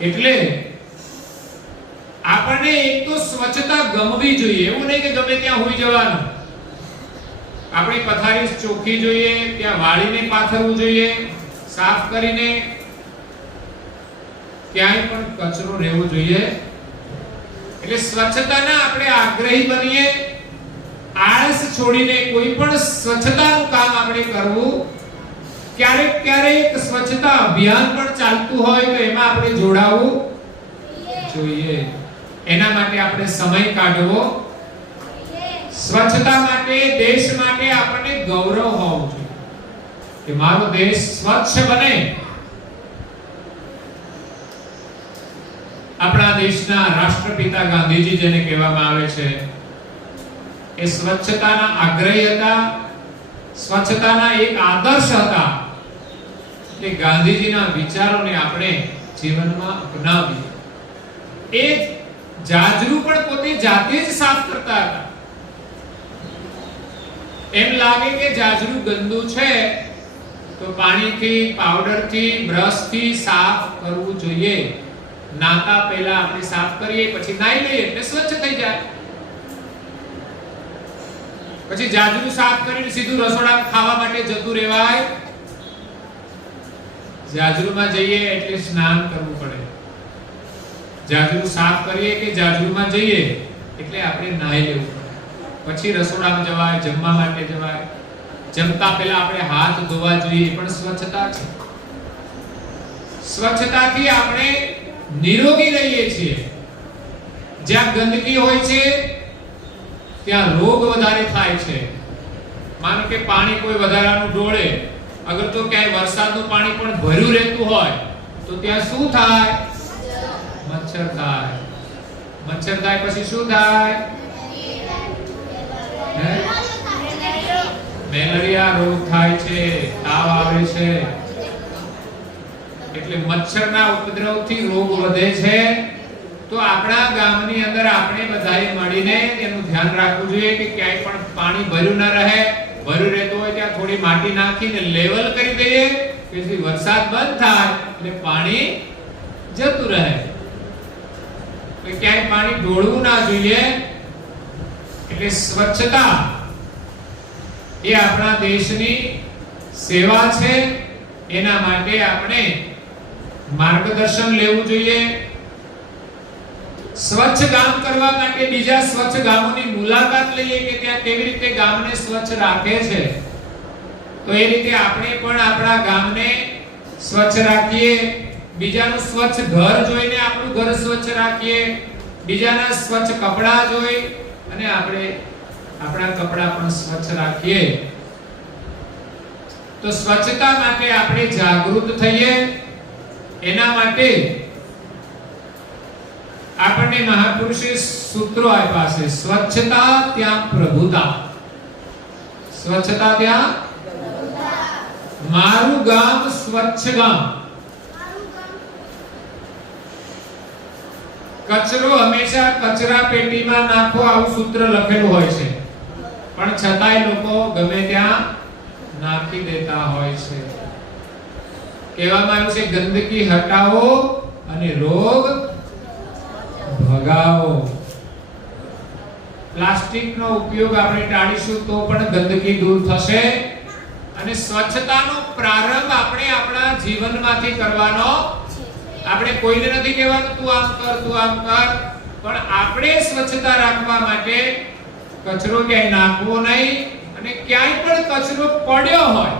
એટલે આપણને એક તો સ્વચ્છતા ગમવી જોઈએ. એવું નહીં કે ગમે ત્યાં હોઈ જવાનું. આપણી પથારી ચોખ્ખી જોઈએ, ત્યાં વાળીને પાથરવું જોઈએ, સાફ કરીને. ક્યાંય પણ કચરો રહેવો જોઈએ. એટલે સ્વચ્છતાના આપણે આગ્રહી બનીએ. આળસ છોડીને કોઈ પણ સ્વચ્છતાનું કામ આપણે કરવું. ક્યારેક સ્વચ્છતા અભિયાન પણ ચાલતું હોય તો એમાં આપણે જોડાવું જોઈએ. એના માટે આપણે સમય કાઢવો. સ્વચ્છતા માટે, દેશ માટે આપણને ગૌરવ હોવું જોઈએ કે મારો દેશ સ્વચ્છ બને. આપણા દેશના રાષ્ટ્રપિતા ગાંધીજી જેને કહેવામાં આવે છે, એ સ્વચ્છતાના આગ્રહી હતા. સ્વચ્છતાના એક આદર્શ હતા કે ગાંધીજીના વિચારોને આપણે જીવનમાં અપનાવીએ. એ જાજરૂ પણ પોતે જાતે જ સાફ કરતા હતા. એમ લાગે કે જાજરૂ ગંદુ છે તો પાણીથી, પાવડરથી, બ્રશથી સાફ કરવું જોઈએ. નાતા પહેલા આપણે સાફ કરીએ, પછી નાઈ લઈએ એટલે સ્વચ્છ થઈ જાય. પછી જાજરૂ સાફ કરીને સીધું રસોડામાં ખાવા માટે જતું રહેવાય. જાજરૂમાં જઈએ એટલે સ્નાન કરવું પડે. જાજરૂ સાફ કરીએ કે જાજરૂમાં જઈએ એટલે આપણે નાઈ લેવું પડે. પછી રસોડામાં જવાય, જમવા માટે જવાય. જમતા પહેલા આપણે હાથ ધોવા જોઈએ, પણ સ્વચ્છતા છે. સ્વચ્છતાથી આપણે નિરોગી રહીએ છીએ. જ્યાં ગંદકી હોય છે ત્યાં રોગ વધારે થાય છે. માનો કે પાણી કોઈ વધારાનું ઢોળે, અગર તો ક્યાંય વરસાદનું પાણી પણ ભર્યું રહેતું હોય તો ત્યાં શું થાય? મચ્છર થાય. મચ્છર થાય પછી શું થાય? મેલેરિયા રોગ થાય છે, તાવ આવે છે. એટલે મચ્છરના ઉપદ્રવથી રોગ વધે છે. તો આપણા ગામની અંદર આપણે બધાએ મળીને એનું ધ્યાન રાખવું જોઈએ કે ક્યાંય પણ પાણી ભર્યું ન રહે. ભર્યું રહેતું હોય ત્યાં થોડી માટી નાખીને લેવલ કરી દઈએ કે જેથી વરસાદ બંધ થાય એટલે પાણી જતું રહે. એટલે ક્યાંય પાણી ઢોળવું ના જોઈએ. એટલે સ્વચ્છતા એ આપણા દેશની સેવા છે. એના માટે આપણે માર્ગદર્શન લેવું જોઈએ. સ્વચ્છ ગામ કરવા માટે બીજા સ્વચ્છ ગામોની મુલાકાત લઈએ કે ત્યાં કેવી રીતે ગામને સ્વચ્છ રાખે છે. તો એ રીતે આપણે પણ આપણા ગામને સ્વચ્છ રાખીએ. બીજાનું સ્વચ્છ ઘર જોઈને આપણું ઘર સ્વચ્છ રાખીએ. બીજાના સ્વચ્છ કપડાં જોઈ અને આપણે આપણા કપડાં પણ સ્વચ્છ રાખીએ. તો સ્વચ્છતા માટે આપણે જાગૃત થઈએ. એના માટે આપણને મહાપુરુષે સૂત્રો આપ્યા છે. સ્વચ્છતા ત્યાં પ્રભુતા. સ્વચ્છતા ત્યાં મારું ગામ સ્વચ્છ ગામ. કચરો હંમેશા કચરા પેટીમાં નાખો, આવું સૂત્ર લખેલું હોય છે. પણ છતાંય લોકો ગમે ત્યાં નાખી દેતા હોય છે. કહેવામાં આવ્યું છે ગંદકી હટાવો અને રોગ ભગાવો. પ્લાસ્ટિકનો ઉપયોગ આપણે ટાળીશું તો પણ ગંદકી દૂર થશે. અને સ્વચ્છતાનો પ્રારંભ આપણે આપણા જીવનમાંથી કરવાનો. આપણે કોઈને નથી કહેવાનું તું આમ કર, તું આમ કર. પણ આપણે સ્વચ્છતા રાખવા માટે કચરો ક્યાંય નાખવો નહીં. અને ક્યાંય પણ કચરો પડ્યો હોય,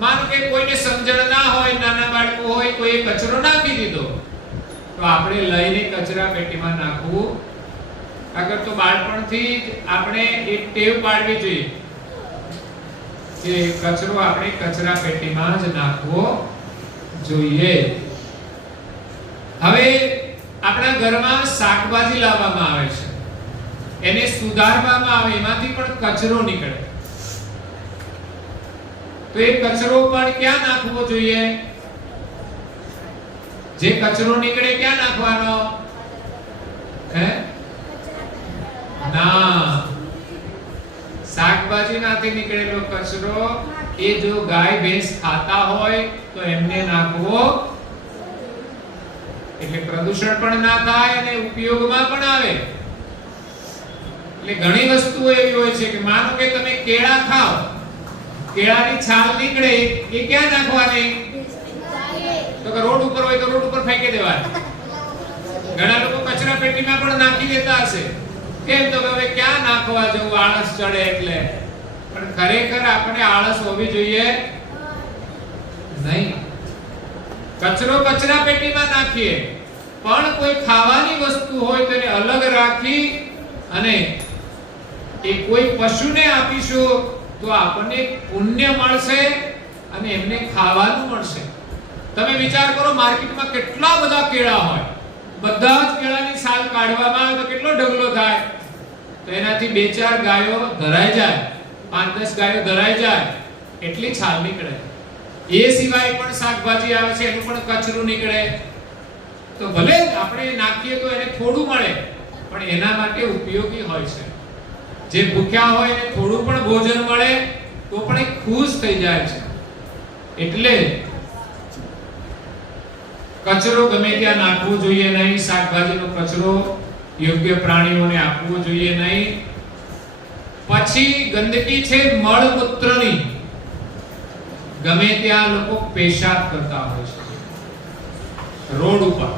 માનો કે કોઈને સમજણ ના હોય, નાના બાળકો હોય, કોઈ કચરો નાખી દીધો તો આપણે લઈને કચરા પેટીમાં નાખવું. અગર તો બાળપણથી જ આપણે એક ટેવ પાડવી જોઈએ કે કચરો આપણે કચરા પેટીમાં જ નાખવો જોઈએ. હવે આપણા ઘરમાં શાકભાજી લાવવામાં આવે છે, એને સુધારવામાં આવે, એમાંથી પણ કચરો નીકળે. તો એ કચરો પણ ક્યાં નાખવો જોઈએ? જે કચરો નીકળે ક્યાં નાખવાનો? હે? ના, શાકભાજીમાંથી નીકળેલો કચરો એ જો ગાય ભેંસ ખાતા હોય તો એમને નાખવો, એટલે પ્રદૂષણ પણ ના થાય અને ઉપયોગમાં પણ આવે. એટલે ઘણી વસ્તુઓ એવી હોય છે કે માનો કે તમે કેળા ખાઓ, કેળાની છાલ નીકળે એ ક્યાં નાખવાની? તો કે રોડ ઉપર હોય તો રોડ ઉપર ફેંકી દેવાની. ઘણા લોકો કચરા પેટીમાં પણ નાખી દેતા હશે. કેમ? તો કે હવે ક્યાં નાખવા જવું, આળસ ચડે એટલે. પણ ખરેખર આપણે આળસ હોવી જોઈએ નહીં. કચરો કચરા પેટીમાં નાખીએ, પણ કોઈ ખાવાની વસ્તુ હોય તો એને અલગ રાખી અને એ કોઈ પશુને આપીશું તો આપણને પુણ્ય મળશે અને એમને ખાવાનું મળશે. તમે વિચાર કરો, માર્કેટમાં કેટલા બધા કેળા હોય, બધા જ કેળાની છાલ કાઢવામાં આવે તો કેટલો ઢગલો થાય. તો એનાથી 2-4 ગાયો ધરાઈ જાય, 5-10 ગાયો ધરાઈ જાય, એટલી છાલ નીકળે. એ સિવાય પણ શાકભાજી આવે છે, એનું પણ કચરું નીકળે. તો ભલે આપણે નાખીએ તો એને થોડું મળે, પણ એના માટે ઉપયોગી હોય છે. જે ભૂખ્યા હોય એને થોડું પણ ભોજન મળે તો પણ એ ખુશ થઈ જાય છે. એટલે કચરો ગમે ત્યાં નાખવો જોઈએ નહીં. શાકભાજીનો કચરો યોગ્ય પ્રાણીઓને આપવો જોઈએ નહીં. પછી ગંદકી છે મળમૂત્રની. ગમે ત્યાં લોકો પેશાબ કરતા હોય છે રોડ ઉપર,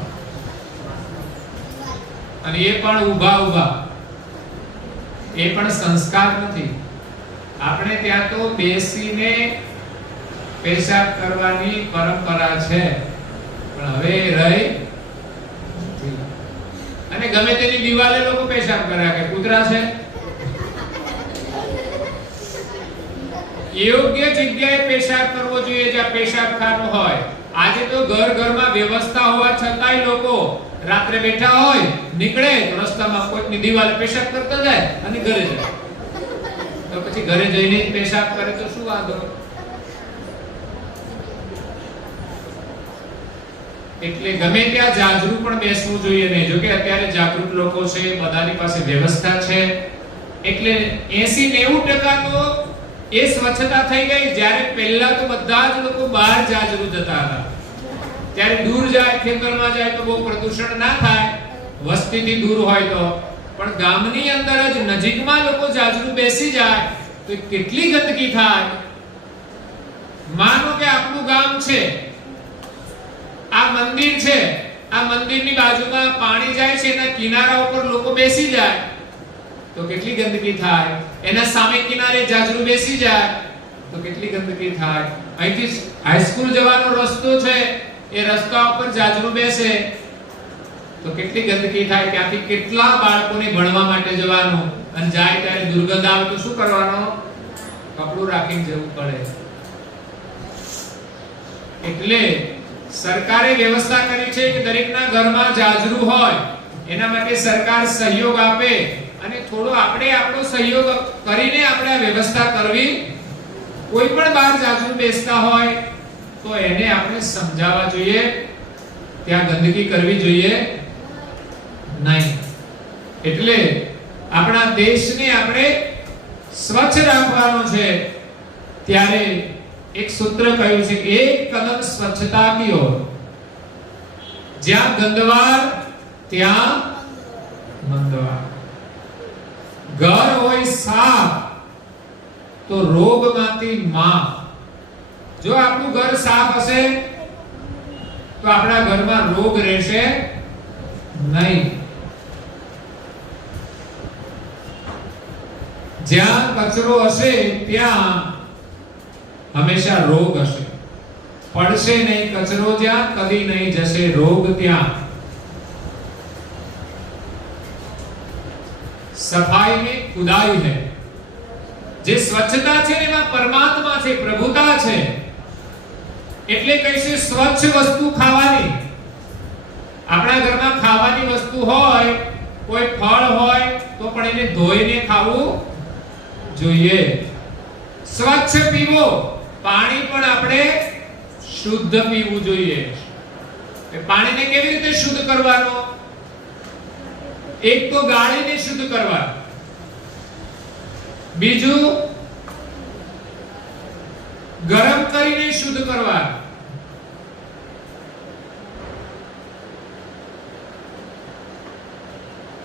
અને એ પણ ઊભા. એ પણ સંસ્કાર નથી. આપણે ત્યાં તો બેસીને પેશાબ કરવાની પરંપરા છે, પણ હવે રહી નથી. અને ગમે તેની દિવાલે લોકો પેશાબ કર્યા કે કૂતરા છે. યોગ્ય જગ્યાએ પેશાબ કરવો જોઈએ, જ્યાં પેશાબખાનું હોય. આજે તો ઘરમાં વ્યવસ્થા હોવા છતાંય લોકો રાત્રે બેઠા હોય, નીકળે તો રસ્તામાં કોઈની દિવાલે પેશાબ કરતા જાય અને ઘરે જાય. તો પછી ઘરે જઈને પેશાબ કરે તો શું વાંધો? એટલે ગમે ત્યાં જાગૃત પણ બેસવું જોઈએ નહીં. જો કે અત્યારે જાગૃત લોકો છે, બધાની પાસે વ્યવસ્થા છે, એટલે 80-90% તો એ સ્વચ્છતા થઈ ગઈ. જ્યારે પહેલા તો બધા જ લોકો બહાર જાગૃત જતા હતા, ત્યારે દૂર જાય, ખેતરમાં જાય તો બહુ પ્રદૂષણ ના થાય, વસ્તીથી દૂર હોય તો. પણ ગામની અંદર જ નજીકમાં લોકો જાગૃત બેસી જાય તો કેટલી ગંદકી થાય. માનો કે આપણું ગામ છે, આ મંદિર છે, આ મંદિરની બાજુમાં પાણી જાય છે, એના કિનારા ઉપર લોકો બેસી જાય તો કેટલી ગંદકી થાય. એના સામે કિનારે જાજરૂ બેસી જાય તો કેટલી ગંદકી થાય. અહીંથી હાઈસ્કૂલ જવાનો રસ્તો છે, એ રસ્તા ઉપર જાજરૂ બેસે તો કેટલી ગંદકી થાય. ત્યાંથી કેટલા બાળકોને ભણવા માટે જવાનું, અને જાય ત્યારે દુર્ગંધ આવે તો શું કરવાનો? કપડું રાખીને જવું પડે. એટલે સરકારે વ્યવસ્થા કરી છે કે દરેકના ઘરમાં જાજરૂ હોય. એના માટે સરકાર સહયોગ આપે અને થોડો આપણે આપણો સહયોગ કરીને આપણે આ વ્યવસ્થા કરવી. કોઈ પણ બહાર જાજરૂ બેસતા હોય તો એને આપણે સમજાવવા જોઈએ, ત્યાં ગંદકી કરવી જોઈએ નહીં. એટલે આપણા દેશને આપણે સ્વચ્છ રાખવાનો છે. ત્યારે એક સૂત્ર કહ્યું છે કે એક કદમ સ્વચ્છતા કી ઓર. જ્યાં ગંદવાર ત્યાં મંદવાર. ઘર હોય સાફ તો રોગમાંથી માફ. જો આપણું ઘર સાફ હશે તો આપણા ઘરમાં રોગ રહેશે નહીં. જ્યાં કચરો હશે ત્યાં હંમેશા રોગ હશે. પડશે નહીં કચરો જ્યાં, કદી નહીં જશે રોગ ત્યાં. સફાઈ में खुदाई है. જે સ્વચ્છતા છે એમાં પરમાત્મા છે, પ્રભુતા છે. એટલે કહીશે સ્વચ્છ વસ્તુ ખાવાની. આપણા ઘરમાં ખાવાની વસ્તુ હોય, કોઈ ફળ હોય તો પણ એને ધોઈને ખાવું જોઈએ. સ્વચ્છ પીવો, પાણી પણ આપણે શુદ્ધ પીવું જોઈએ. એ પાણીને કેવી રીતે શુદ્ધ કરવાનો? એક તો ગાળીને શુદ્ધ કરવાનું, બીજું ગરમ કરીને શુદ્ધ કરવાનું.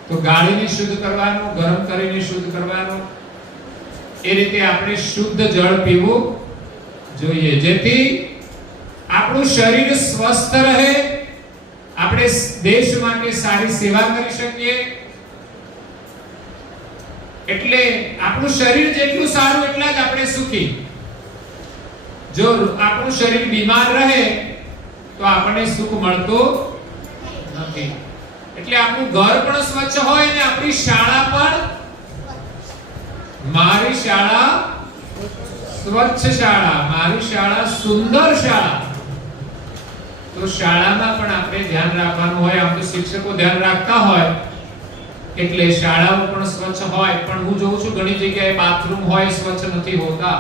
તો ગાળીને શુદ્ધ કરવાનું, ગરમ કરીને શુદ્ધ કરવાનું. એ રીતે આપણે શુદ્ધ જળ પીવું જોઈએ, જેથી આપણું શરીર સ્વસ્થ રહે, આપણે દેશ માટે સારી સેવા કરી શકીએ. એટલે આપણું શરીર જેટલું સારું એટલા જ આપણે સુખી. જો આપણું શરીર બીમાર રહે તો આપણને સુખ મળતું નથી. એટલે આપણું ઘર પણ સ્વચ્છ હોય અને આપણી શાળા પણ, મારી શાળા સ્વચ્છ શાળા, મારી શાળા સુંદર શાળા. તો શાળામાં પણ આપણે ધ્યાન રાખવાનું હોય. આમ તો શિક્ષકો ધ્યાન રાખતા હોય એટલે શાળાઓ પણ સ્વચ્છ હોય, પણ હું જોઉં છું ઘણી જગ્યાએ બાથરૂમ હોય સ્વચ્છ નથી હોતા,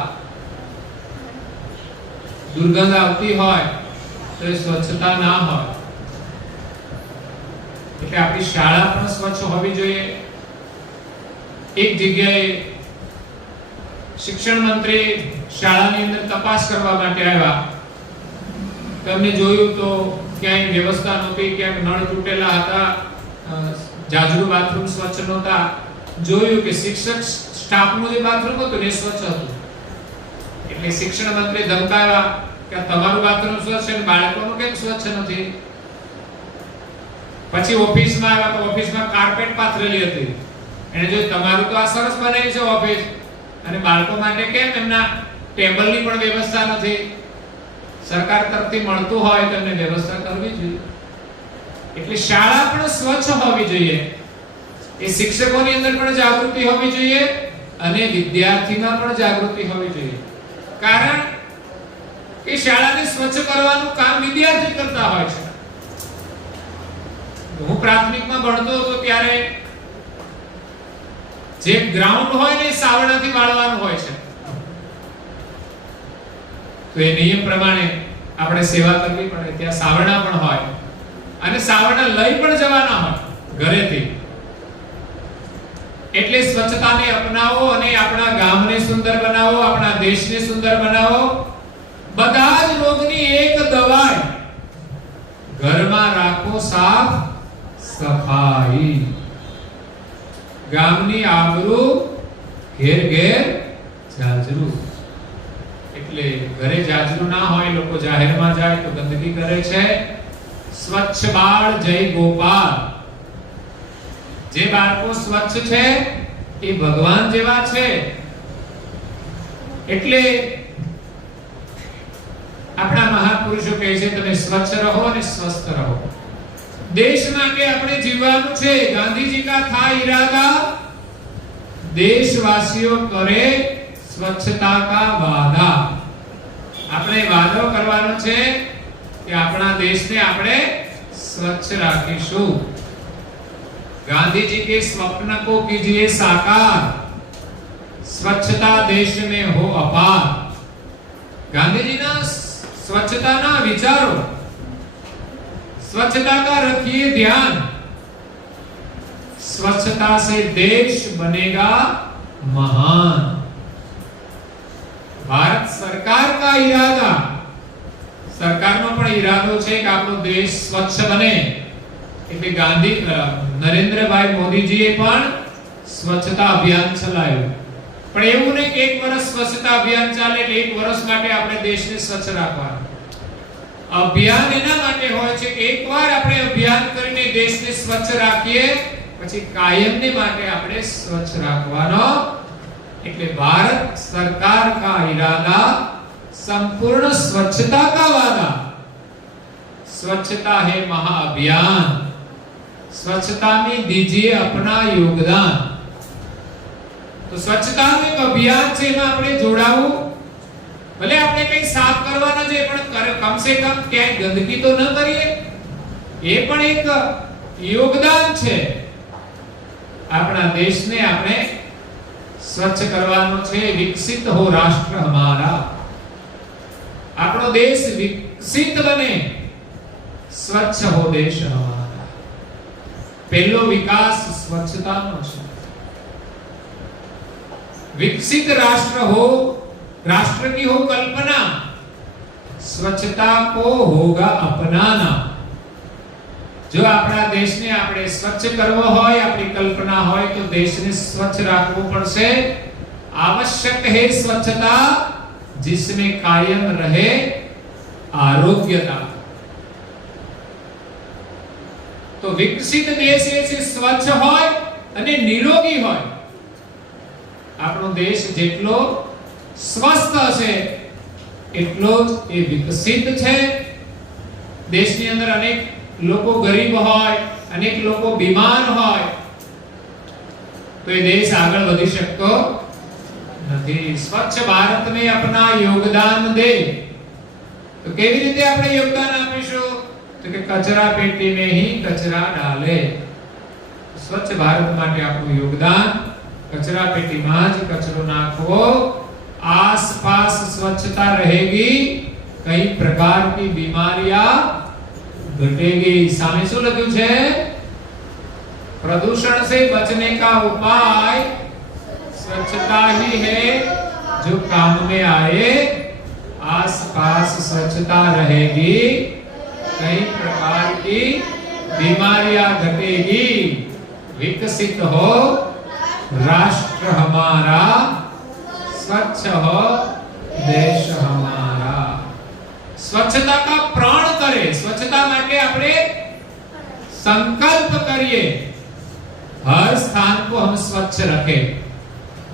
દુર્ગંધ આવતી હોય તો એ સ્વચ્છતા ના હોય. એટલે આપણી શાળા પણ સ્વચ્છ હોવી જોઈએ. એક જગ્યાએ શિક્ષણ મંત્રી શાળાની અંદર તપાસ કરવા માટે આવ્યા. તમને જોયું તો ક્યાંય વ્યવસ્થા નહોતી, ક્યાંક નળ તૂટેલા હતા, જાજરૂ બાથરૂમ સ્વચ્છ નહોતા. જોયું કે શિક્ષક સ્ટાફનું જે બાથરૂમ હતું એ સ્વચ્છ હતું. એટલે શિક્ષણ મંત્રી ધમકાવ્યા કે તમારું બાથરૂમ સ્વચ્છ છે, બાળકોનું કેમ સ્વચ્છ નથી? પછી ઓફિસમાં આવ્યા તો ઓફિસમાં કાર્પેટ પાથરેલી હતી. એને જોયું તમારું તો આ સરસ બનાવ્યું છે ઓફિસ, અને બાળકો માટે કેમ એમના ટેબલની પણ વ્યવસ્થા નથી? સરકાર તરફથી મળતું હોય તો એમને વ્યવસ્થા કરવી જોઈએ. એટલે શાળા પણ સ્વચ્છ હોવી જોઈએ. એ શિક્ષકોની અંદર પણ જાગૃતિ હોવી જોઈએ અને વિદ્યાર્થીમાં પણ જાગૃતિ હોવી જોઈએ. કારણ કે શાળાને સ્વચ્છ કરવાનું કામ વિદ્યાર્થી કરતા હોય છે. હું પ્રાથમિકમાં ભણતો હતો ત્યારે જે ગ્રાઉન્ડ હોય ને સાવરણાથી વાળવાનું હોય છે. તો એ નિયમ પ્રમાણે આપણે સેવા કરવી પડે. ત્યાં સાવરણા પણ હોય અને સાવરણા લઈ પણ જવાના હોય ઘરેથી. એટલે સ્વચ્છતાને અપનાવો અને આપણા ગામને સુંદર બનાવો, આપણા દેશને સુંદર બનાવો. બધા જ રોગની એક દવાઈ, ઘરમાં રાખો સાફ સફાઈ. ગામની આબરૂ ઘેર ઘેર જાજરૂ. એટલે ઘરે જાજરૂ ના હોય, લોકો જાહેરમાં જાય તો ગંદકી કરે છે. સ્વચ્છ બાળ જય ગોપાલ. જે બાળકો સ્વચ્છ છે એ ભગવાન જેવા છે. એટલે આપણા મહાપુરુષો કહે છે તમે સ્વચ્છ રહો અને સ્વસ્થ રહો. देश માટે આપણે જીવવાનું છે. ગાંધીજી કા था इरादा, देशवासियों करे स्वच्छता का वादा. આપણે વાદો કરવાનો છે કે આપણા દેશને આપણે સ્વચ્છ રાખીશું. गांधी जी के स्वप्न को कीजिए साकार, स्वच्छता देश में हो अपार. गांधी जी ना स्वच्छता ना विचारो, स्वच्छता का रखिए ध्यान. स्वच्छता से देश बनेगा महान. भारत सरकार का इरादा, સરકારનો પણ ઈરાદો છે કે આપણો દેશ સ્વચ્છ બને. એટલે ગાંધી નરેન્દ્રભાઈ મોદીજીએ પણ સ્વચ્છતા અભિયાન ચલાવ્યું. પણ એવું નહીં કે એક વર્ષ સ્વચ્છતા અભિયાન ચાલે એટલે એક વર્ષ માટે આપણે દેશને સ્વચ્છ રાખવાનું. અભિયાન એના માટે હોય છે કે એકવાર આપણે અભિયાન કરીને દેશને સ્વચ્છ રાખીએ પછી કાયમને માટે આપણે સ્વચ્છ રાખવાનો. એટલે ભારત સરકાર का इरादा संपूर्ण स्वच्छता का वादा. स्वच्छता है महाअभियान. स्वच्छता में दीजिए अपना योगदान. तो स्वच्छता में एक अभियान છે, એમાં આપણે જોડાવું. ભલે આપણે કંઈ સાફ કરવાના છે પણ કમ સે કમ ક્યાંય ગંદકી તો ન કરીએ. એ પણ એક યોગદાન છે. આપણા દેશને આપણે સ્વચ્છ કરવાનો છે. વિકસિત હો રાષ્ટ્ર હમારા. આપણો દેશ વિકસિત બને, સ્વચ્છ હો દેશ હમારા. પહેલો વિકાસ સ્વચ્છતાનો છે. विकसित राष्ट्र हो, राष्ट्र की हो कल्पना, स्वच्छता को होगा अपनाना. जो अपना देश ने આપણે સ્વચ્છ કરવો હોય, આપણી કલ્પના હોય તો દેશને સ્વચ્છ રાખવું પડશે. आवश्यक है स्वच्छता जिसमें कायम रहे आरोग्यता. तो विकसित देश એ છે સ્વચ્છ હોય અને નિરોગી હોય. આપણો દેશ જેટલો સ્વસ્થ હશે એટલો જ એ વિકસિત છે. દેશની અંદર અનેક લોકો ગરીબ હોય, અનેક લોકો બીમાર હોય તો એ દેશ આગળ વધી શકતો નથી. સ્વચ્છ ભારત में अपना योगदान दे. तो કેવી રીતે આપણે યોગદાન આપીશું? તો કે કચરા પેટી में ही कचरा डाले. સ્વચ્છ ભારત માટે આપણું યોગદાન कचरा पेटी में ज कचरो नाखो. आसपास स्वच्छता रहेगी, कई प्रकार की बीमारियां घटेगी. सामे શું લખ્યું છે? प्रदूषण से बचने का उपाय स्वच्छता ही है जो काम में आए. आसपास स्वच्छता रहेगी, कई प्रकार की बीमारियां घटेगी. विकसित हो राष्ट्र हमारा, स्वच्छ हो देश हमारा. स्वच्छता का प्रण करे. स्वच्छता માટે આપણે સંકલ્પ કરીએ. हर स्थान को हम स्वच्छ रखें.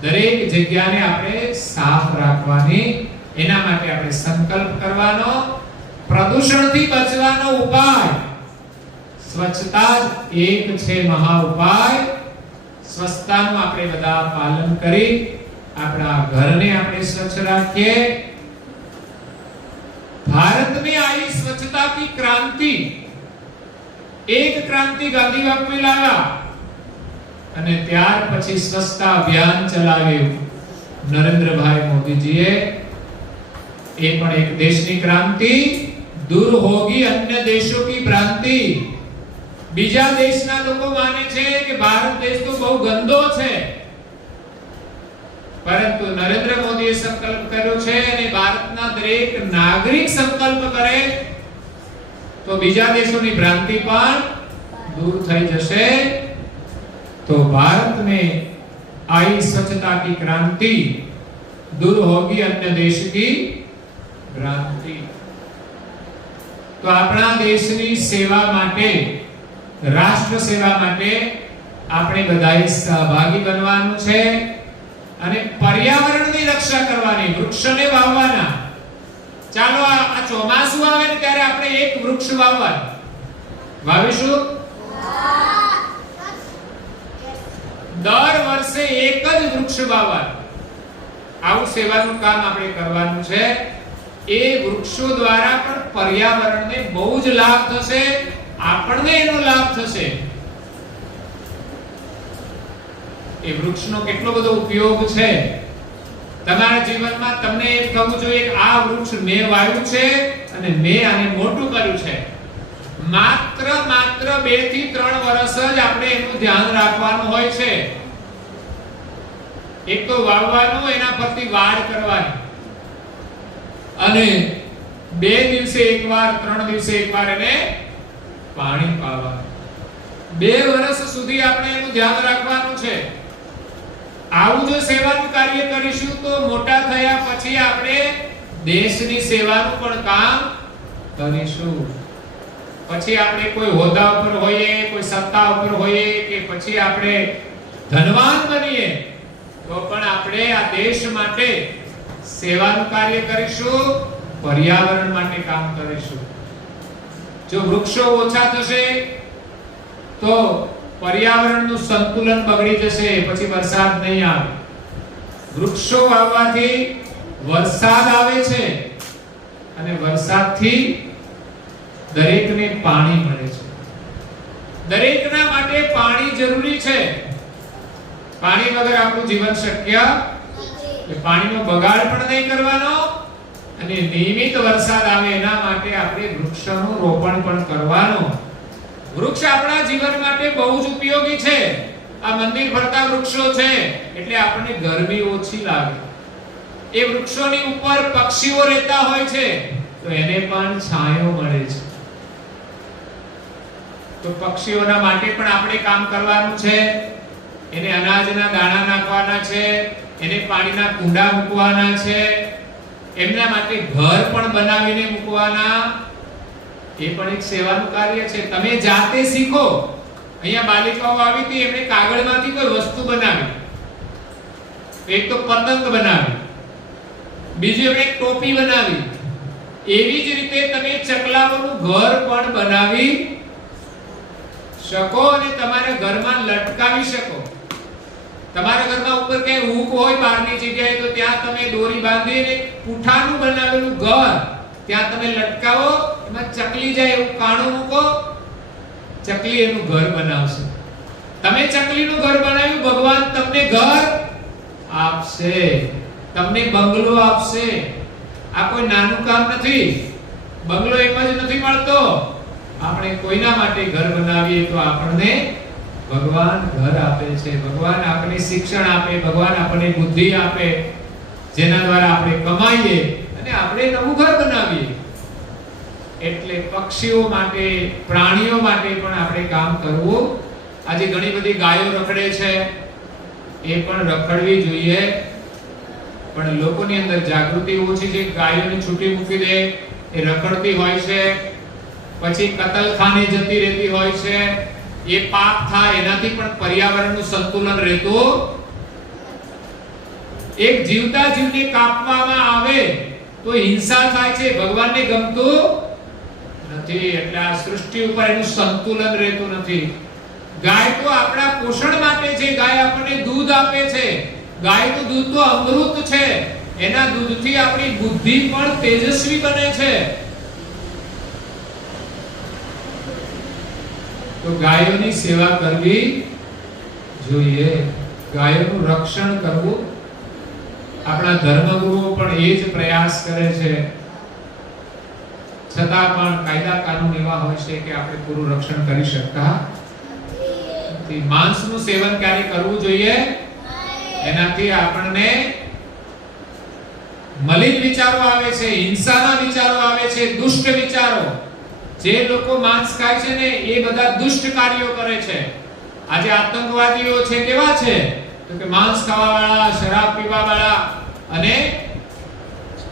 દરેક જગ્યાને આપણે સાફ રાખવાની, એના માટે આપણે સંકલ્પ કરવાનો. પ્રદૂષણથી બચવાનો ઉપાય સ્વચ્છતા જ એક છે મહા ઉપાય. સ્વચ્છતાનું આપણે બધા પાલન કરી આપણા ઘરને આપણે સ્વચ્છ રાખીએ. भारत में आई स्वच्छता की क्रांति. एक क्रांति गांधी बापू लाया અને ત્યાર પછી સ્વચ્છતા અભિયાન ચલાવ્યું નરેન્દ્રભાઈ મોદીજીએ. એ પણ એક દેશની ક્રાંતિ. दूर होगी अन्य देशों की भ्रांति. બીજા દેશના લોકો માને છે કે ભારત દેશ તો બહુ ગંદો છે, પરંતુ નરેન્દ્ર મોદીએ સંકલ્પ કર્યો છે અને ભારતના દરેક નાગરિક સંકલ્પ કરે તો બીજા દેશોની ભ્રાંતિ પણ दूर થઈ જશે. तो भारत में आई स्वच्छता की क्रांति, दूर होगी अन्य देश की भ्रांति. तो अपना देशनी सेवा माटे, राष्ट्र सेवा माटे આપણે બધાએ સહભાગી બનવાનું છે અને પર્યાવરણની રક્ષા કરવાની. વૃક્ષોને વાવવાના. ચાલો આ ચોમાસું આવે ને ત્યારે આપણે એક વૃક્ષ વાવવાનું. વાવીશું? દર વર્ષે એક જ વૃક્ષ વાવવાનું. આવું સેવાનું કામ આપણે કરવાનું છે. એ વૃક્ષો દ્વારા પણ પર્યાવરણને બહુ જ લાભ થશે, આપણને એનો લાભ થશે. એ વૃક્ષનો કેટલો બધો ઉપયોગ છે તમારા જીવનમાં. તમને એમ કહું જોઈએ કે આ વૃક્ષ મેં વાવ્યું છે અને મેં આને મોટું કર્યું છે. માત્ર 2 થી 3 વર્ષ જ આપણે એનું ધ્યાન રાખવાનું હોય છે. એક તો વાવવાનું, એના પરથી વાડ કરવાની અને 2 દિવસે એકવાર 3 દિવસે એકવાર એને પાણી પાવાનું. 2 વર્ષ સુધી આપણે એનું ધ્યાન રાખવાનું છે. આવું જો સેવાનું કાર્ય કરીશું તો મોટા થયા પછી આપણે દેશની સેવાનું પણ કામ કરીશું. પછી આપણે કોઈ હોદ્દા ઉપર હોઈએ, કોઈ સત્તા ઉપર હોઈએ કે પછી આપણે ધનવાન બનીએ તો પણ આપણે આ દેશ માટે સેવાનું કાર્ય કરીશું, પર્યાવરણ માટે કામ કરીશું. જો વૃક્ષો ઓછા થશે તો પર્યાવરણનું સંતુલન બગડી જશે, પછી વરસાદ નહીં આવે. વૃક્ષો વાવવાથી વરસાદ આવે છે અને વરસાદથી દરેકને પાણી મળે છે. દરેકના માટે પાણી જરૂરી છે. પાણી વગર આપણું જીવન શક્ય નથી. પાણીનો બગાડ પણ નહીં કરવાનો અને નિયમિત વરસાદ આવે એના માટે આપણે વૃક્ષોનું રોપણ પણ કરવાનું. વૃક્ષ આપણા જીવન માટે બહુ જ ઉપયોગી છે. આ મંદિર ફરતા વૃક્ષો છે એટલે આપણને ગરમી ઓછી લાગે. એ વૃક્ષોની ઉપર પક્ષીઓ રહેતા હોય છે તો એને પણ છાંયો મળે છે. તો પક્ષીઓના માટે પણ આપણે કામ કરવાનું છે. એને અનાજના દાણા નાખવાના છે, એને પાણીના કુંડા મૂકવાના છે, એમના માટે ઘર પણ બનાવીને મૂકવાના. એ પણ એક સેવાનું કાર્ય છે. તમે જાતે શીખો. અહીંયા બાલિકાઓ આવી હતી, એમણે કાગળમાંથી કોઈ વસ્તુ બનાવી. એક તો પતંગ બનાવી, બીજી એમણે એક ટોપી બનાવી. એવી જ રીતે તમે ચકલાઓનું ઘર પણ બનાવી શકો અને તમારા ઘરમાં લટકાવી શકો. તમારા ઘરમાં ઉપર કે હૂક હોય બહારની જગ્યાએ તો ત્યાં તમે દોરી બાંધીને પૂઠાનું બનાવેલું ઘર ત્યાં તમે લટકાવો. એમાં ચકલી જાય એવું કાણું મૂકો, ચકલી એનું ઘર બનાવશે. તમે ચકલીનું ઘર બનાવ્યું, ભગવાન તમને ઘર આપશે, તમને બંગલો આપશે. આ કોઈ નાનું કામ નથી. બંગલો એમ જ નથી મળતો. આપણે કોઈના માટે ઘર બનાવીએ તો આપણને ભગવાન ઘર આપે છે. ભગવાન આપણને શિક્ષણ આપે, ભગવાન આપણને બુદ્ધિ આપે, જેના દ્વારા આપણે કમાઈએ અને આપણે નવું ઘર બનાવીએ. એટલે પક્ષીઓ માટે, પ્રાણીઓ માટે પણ આપણે કામ કરવું. આજે ઘણી બધી ગાયો રખડે છે, એ પણ રખડવી જોઈએ, પણ લોકોની અંદર જાગૃતિ ઓછી છે. ગાયોને છૂટી મૂકી દે, એ રખડતી હોય છે, પછી કતલખાને જતી રહેતી હોય છે. એ પાપ થાય, એનાથી પણ પર્યાવરણનું સંતુલન રહેતું. એક જીવતા જીવને કાપવામાં આવે તો હિંસા થાય છે, ભગવાનને ગમતું નથી. એટલે આ સૃષ્ટિ ઉપર એનું સંતુલન રહેતું નથી. ગાય તો આપણા પોષણ માટે છે. ગાય આપણને દૂધ આપે છે. ગાયનું દૂધ તો અમૃત છે. એના દૂધથી આપણી બુદ્ધિ પણ તેજસ્વી બને છે. તો ગાયોની સેવા કરવી જોઈએ, ગાયોનું રક્ષણ કરવું. આપણા ધર્મગુરુઓ પણ એ જ પ્રયાસ કરે છે. છતાં પણ કાયદા કાનૂન એવા હોય છે કે આપણે પૂરું રક્ષણ કરી શકતા નથી. માંસનું સેવન ક્યારે કરવું જોઈએ? એનાથી આપણને મલિન વિચારો આવે છે, હિંસાના વિચારો આવે છે, દુષ્ટ વિચારો. જે લોકો માંસ ખાય છે ને એ બધા દુષ્ટ કાર્યો કરે છે. આજે આતંકવાદીઓ છે કેવા છે? તો કે માંસ ખાવાવાળા, શરાબ પીવાવાળા અને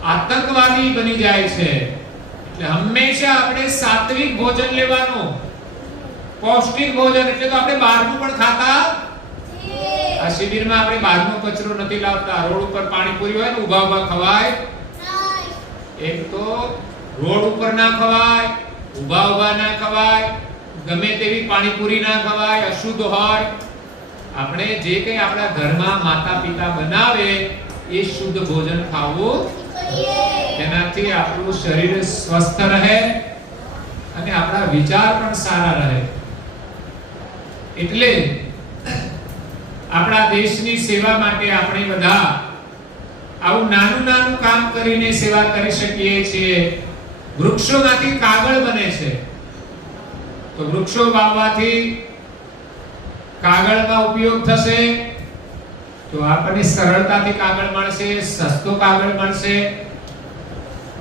આતંકવાદી બની જાય છે. એટલે હંમેશા આપણે સાત્વિક ભોજન લેવાનું, પૌષ્ટિક ભોજન. એટલે તો આપણે બહારનું પણ ખાતા. આ શિબિરમાં આપણે બહારનો કચરો નથી લાવતા. રોડ ઉપર પાણીપુરી હોય ને ઊભા ઊભા ખવાય. એક તો રોડ ઉપર ના ખવાય, ઊભા ઊભા ના ખવાય, ગમે તેવી પાણીપુરી ના ખવાય, અશુદ્ધ હોય. આપણે જે કંઈ આપણા ઘરમાં માતા પિતા બનાવે એ શુદ્ધ ભોજન ખાવું. તેનાથી આપણું શરીર સ્વસ્થ રહે અને આપણા વિચાર પણ સારા રહે. એટલે આપણા દેશની સેવા માટે આપણે બધા આવું નાનું નાનું કામ કરીને સેવા કરી શકીએ છીએ. વૃક્ષોમાંથી કાગળ બને છે, તો વૃક્ષો વાવવાથી કાગળમાં ઉપયોગ થશે. તો આપણને સરળતાથી કાગળ મળશે, સસ્તો કાગળ મળશે.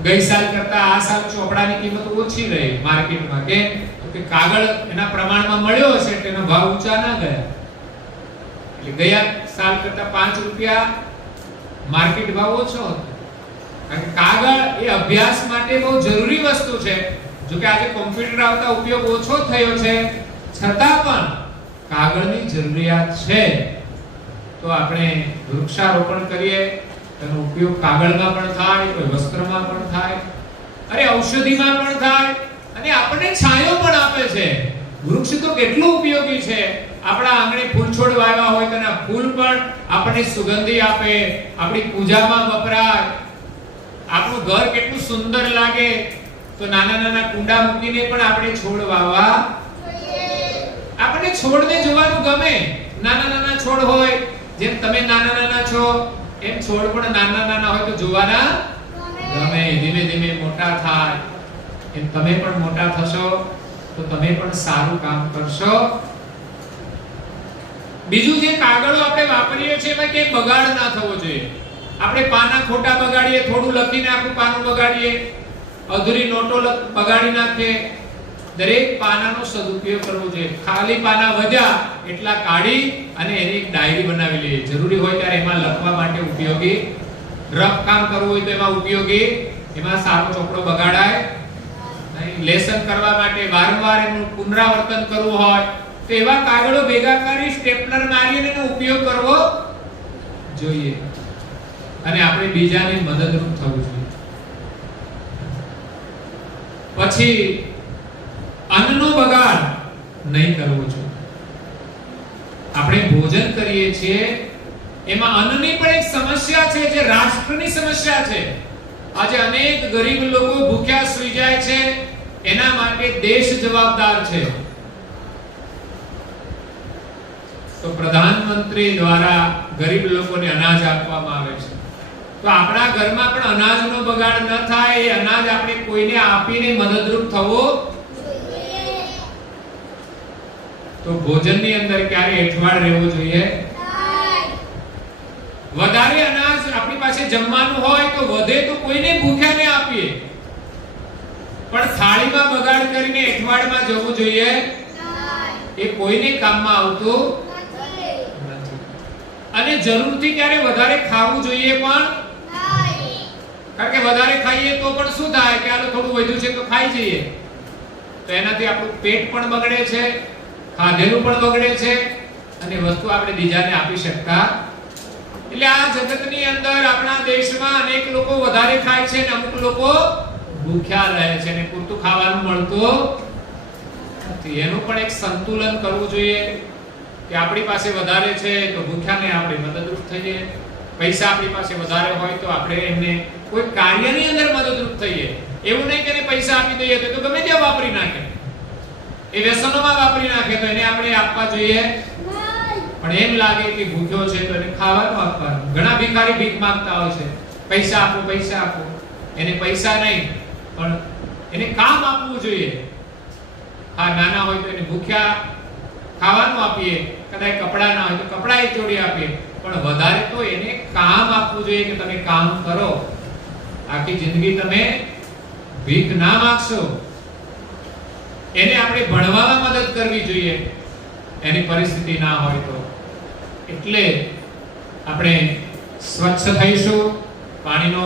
ગઈ સાલ કરતા આ સાલ ચોપડાની કિંમત ઓછી રહી માર્કેટમાં. કેમ? તો કે કાગળ એના પ્રમાણમાં મળ્યો હશે એટલે એનો ભાવ ઊંચા ના ગયા. એટલે ગયા સાલ કરતા 5 રૂપિયા માર્કેટ ભાવ ઓછો હતો. કારણ કે કાગળ એ અભ્યાસ માટે બહુ જરૂરી વસ્તુ છે. જો કે આજે કોમ્પ્યુટર આવતા ઉપયોગ ઓછો થયો છે, છતાં પણ કાગળની જરૂરિયાત છે. તો આપણે વૃક્ષારોપણ કરીએ, તેનો ઉપયોગ કાગળમાં પણ થાય, કોઈ વસ્ત્રમાં પણ થાય, અરે ઔષધિમાં પણ થાય અને આપણને છાંયો પણ આપે છે. વૃક્ષ તો કેટલું ઉપયોગી છે. આપણા આંગણે ફૂલ છોડ વાવ્યા હોય તો ફૂલ પણ આપણને સુગંધી આપે, આપણી પૂજામાં વપરાય. આપણું ઘર કેટલું સુંદર લાગે. તો નાના નાના કુંડા મૂકીને પણ આપણે છોડ વાવવા જોઈએ. આપણને છોડને જોવાનું ગમે. નાના નાના છોડ હોય, જેમ તમે નાના નાના છો એમ છોડ પણ નાના નાના હોય તો જોવાના તમે ધીમે ધીમે મોટા થાય એમ તમે પણ મોટા થશો તો તમે પણ સારું કામ કરશો. બીજું જે કાગળો આપણે વાપરીએ છીએ એમાં કે બગાડ ના થવો જોઈએ. આપણે પાના ખોટા બગાડીએ, થોડું લખીને આખું પાનું બગાડીએ, અધૂરી નોટો બગાડી નાખીએ. દરેક પાનાનો સદુપયોગ કરવો જોઈએ. ખાલી પાના વધ્યા એટલા કાઢી અને એની એક ડાયરી બનાવી લઈએ. જરૂરી હોય ત્યારે એમાં લખવા માટે ઉપયોગી, રફ કામ કરવું હોય તો એમાં ઉપયોગી, એમાં સારો ચોપડો બગાડાય નહીં. લેસન કરવા માટે વારંવાર એનું પુનરાવર્તન કરવું હોય તો એવા કાગળો ભેગા કરી સ્ટેપલર મારીને એનો ઉપયોગ કરવો જોઈએ અને આપણે બીજાને મદદરૂપ થવું જોઈએ. પછી અન્નનો બગાડ નહીં કરવો જોઈએ. આપણે ભોજન કરીએ છીએ એમાં અન્નની પણ એક સમસ્યા છે જે રાષ્ટ્રની સમસ્યા છે. આજે અનેક ગરીબ લોકો ભૂખ્યા સૂઈ જાય છે, એના માટે દેશ જવાબદાર છે. તો પ્રધાનમંત્રી દ્વારા ગરીબ લોકોને અનાજ આપવામાં આવે છે. તો આપણા ઘરમાં પણ અનાજનો બગાડ ન થાય, એ અનાજ આપણે કોઈને આપીને મદદરૂપ થવો જોઈએ. તો ભોજનની અંદર ક્યારે એઠવાડ રહેવું જોઈએ. વધારે અનાજ આપણી પાસે જમવાનું હોય તો વધે તો કોઈને ભૂખ્યાને આપીએ, પણ થાળીમાં બગાડ કરીને એઠવાડમાં જવું જોઈએ એ કોઈને કામમાં આવતું નથી. અને જરૂરથી ક્યારે વધારે ખાવું જોઈએ પણ નહીં, કારણ કે વધારે ખાઈએ તો પણ શું થાય કે આલો થોડું વધ્યું છે તો ખાઈ જઈએ, તો એનાથી આપણું પેટ પણ બગડે છે, ખાધેલું પણ બગડે છે અને વસ્તુ આપણે બીજાને આપી શકતા. એટલે આ જગતની અંદર આપણા દેશમાં અનેક લોકો વધારે ખાય છે અને અમુક લોકો ભૂખ્યા રહે છે અને પૂરતું ખાવાનું મળતું નથી. એનું પણ એક સંતુલન કરવું જોઈએ કે આપણી પાસે વધારે છે તો ભૂખ્યાને આપણે મદદરૂપ થઈએ, પૈસા આપણી પાસે વધારે હોય તો આપણે એમને કોઈ કાર્યની અંદર મદદરૂપ થઈએ. એવું નહીં કે એને પૈસા આપી દઈએ તો ગમે ત્યાં વાપરી નાખે, એ વ્યસનોમાં વાપરી નાખે તો એને આપણે આપવા જોઈએ. પણ એમ લાગે કે ભૂખ્યો છે તો એને ખાવાનું આપવાનું. ઘણા ભિખારી ભીખ માંગતા હોય છે, પૈસા આપો પૈસા આપો. એને પૈસા નહીં પણ એને કામ આપવું જોઈએ. હા, નાના હોય તો એને ભૂખ્યા ખાવાનું આપીએ, કદાચ કપડા ના હોય તો કપડા એક જોડી આપીએ, પણ વધારે તો એને કામ આપવું જોઈએ કે તમે કામ કરો. આખી જિંદગી તમે ભીખ ના માંગશો. એને આપણે ભણવામાં મદદ કરવી જોઈએ એની પરિસ્થિતિ ના હોય તો. એટલે આપણે સ્વચ્છ થઈશું, પાણીનો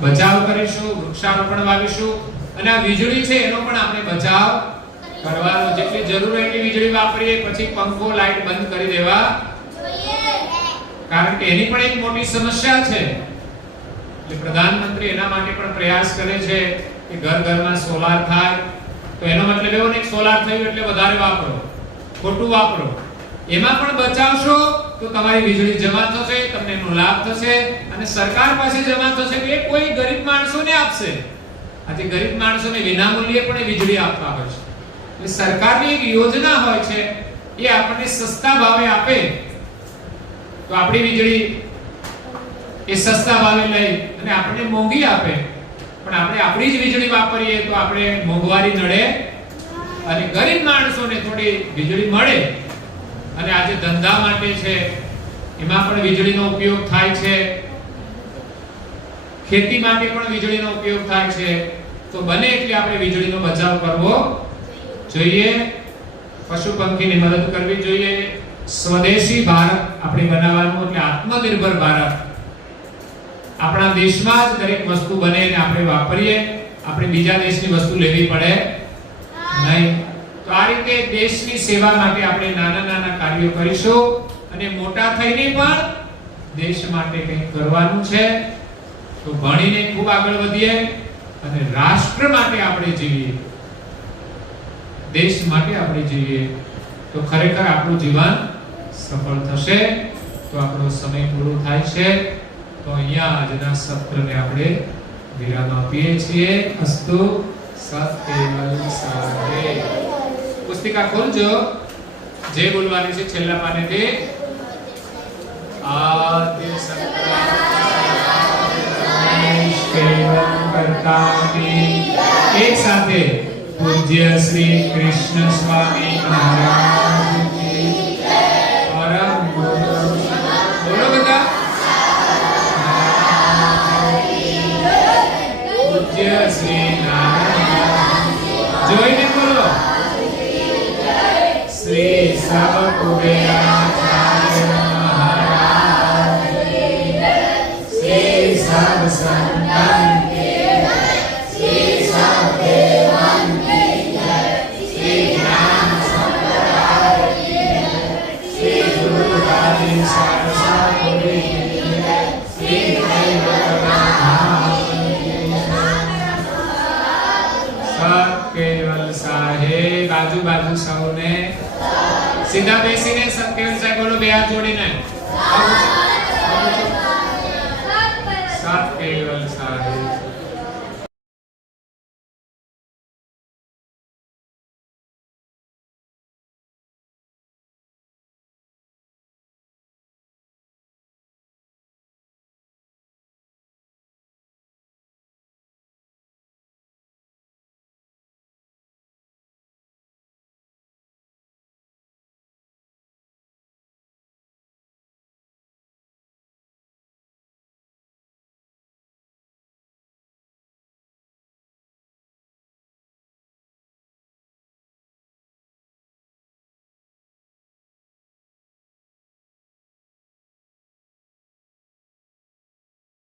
બચાવ કરીશું, વૃક્ષારોપણ વાવીશું અને આ વીજળી છે એનો પણ આપણે બચાવ કરવાનો. જેટલી જરૂર હોય એટલી વીજળી વાપરીએ, પછી પંખો લાઈટ બંધ કરી દેવા જોઈએ, કારણ કે એની પણ એક મોટી સમસ્યા છે. એટલે પ્રધાનમંત્રી એના માટે પણ પ્રયાસ કરે છે કે ઘર ઘરમાં સોલાર થાય. તો એનો મતલબ એવો નહીં સોલાર થયું એટલે વધારે વાપરો, ખોટું વાપરો. એમાં પણ બચાવશો તો તમારી વીજળી જમા થશે, તમને એનો લાભ થશે અને સરકાર પાસે જમા થશે કે કોઈ ગરીબ માણસોને આપશે. આજે ગરીબ માણસોને વિનામૂલ્યે પણ વીજળી આપવા હોય છે. એટલે સરકારની એક યોજના હોય છે, એ આપણને સસ્તા ભાવે આપે તો આપણી વીજળી એ સસ્તા ભાવે લઈ અને આપણને મોંઘી આપે. પણ આપણે આપણી જ વીજળી વાપરીએ તો આપણે મોંઘવારી નડે અને ગરીબ માણસોને થોડી વીજળી મળે. અને આજે ધંધા માટે છે એમાં પણ વીજળીનો ઉપયોગ થાય છે, ખેતી માટે પણ વીજળીનો ઉપયોગ થાય છે. તો બને એટલે આપણે વીજળીનો બચાવ કરવો જોઈએ, પશુ પંખીની મદદ કરવી જોઈએ. સ્વદેશી ભારત આપણે બનાવવાનું, એટલે આત્મનિર્ભર ભારત. આપણા દેશમાં જ દરેક વસ્તુ બને અને આપણે વાપરીએ, આપણે બીજા દેશની વસ્તુ લેવી પડે નહીં. તો આ રીતે દેશની સેવા માટે આપણે નાના નાના કાર્યો કરીશું અને મોટા થઈને પણ દેશ માટે કંઈક કરવાનું છે. તો ભણીને ખૂબ આગળ વધીએ અને રાષ્ટ્ર માટે આપણે જીવીએ, દેશ માટે આપણે જીવીએ તો ખરેખર આપણું જીવન સફળ થશે. તો આપણો સમય પૂરો થાય છે. તો અહીંયા આજના સત્રને આપણે વિરામ આપીએ છીએ. અસ્તુ સત્કેવલ સાધે. પુસ્તિકા ખોલજો, જે બોલવાની છે છેલ્લા પાનેથી. આદ્ય સત્ય કેવલ કરતાની. એક સાથે પૂજ્ય શ્રી કૃષ્ણ સ્વામી મહારાજ કી જય. પરમ ગુરુ બોલો બધા. પૂજ્ય શ્રી નારાયણ જોઈને બોલો. શ્રી સબકુબેરાચાર્ય મહારાજ કી જય. શ્રી સબ સંતન કી જય. શ્રી સબદેવન કી જય. શ્રી જ્ઞાન સંપ્રદાય કી જય. શ્રી ગુરુ આદિ સરસ્વતી કી જય. શ્રી દૈવતધામ કી જય. સત્કેવલ સાહેબ આજુબાજુ સૌને સીધા બેસીને સત્કેવલ સાહેબ બોલો બે હાથ જોડીને. સત્કેવલ સાહેબ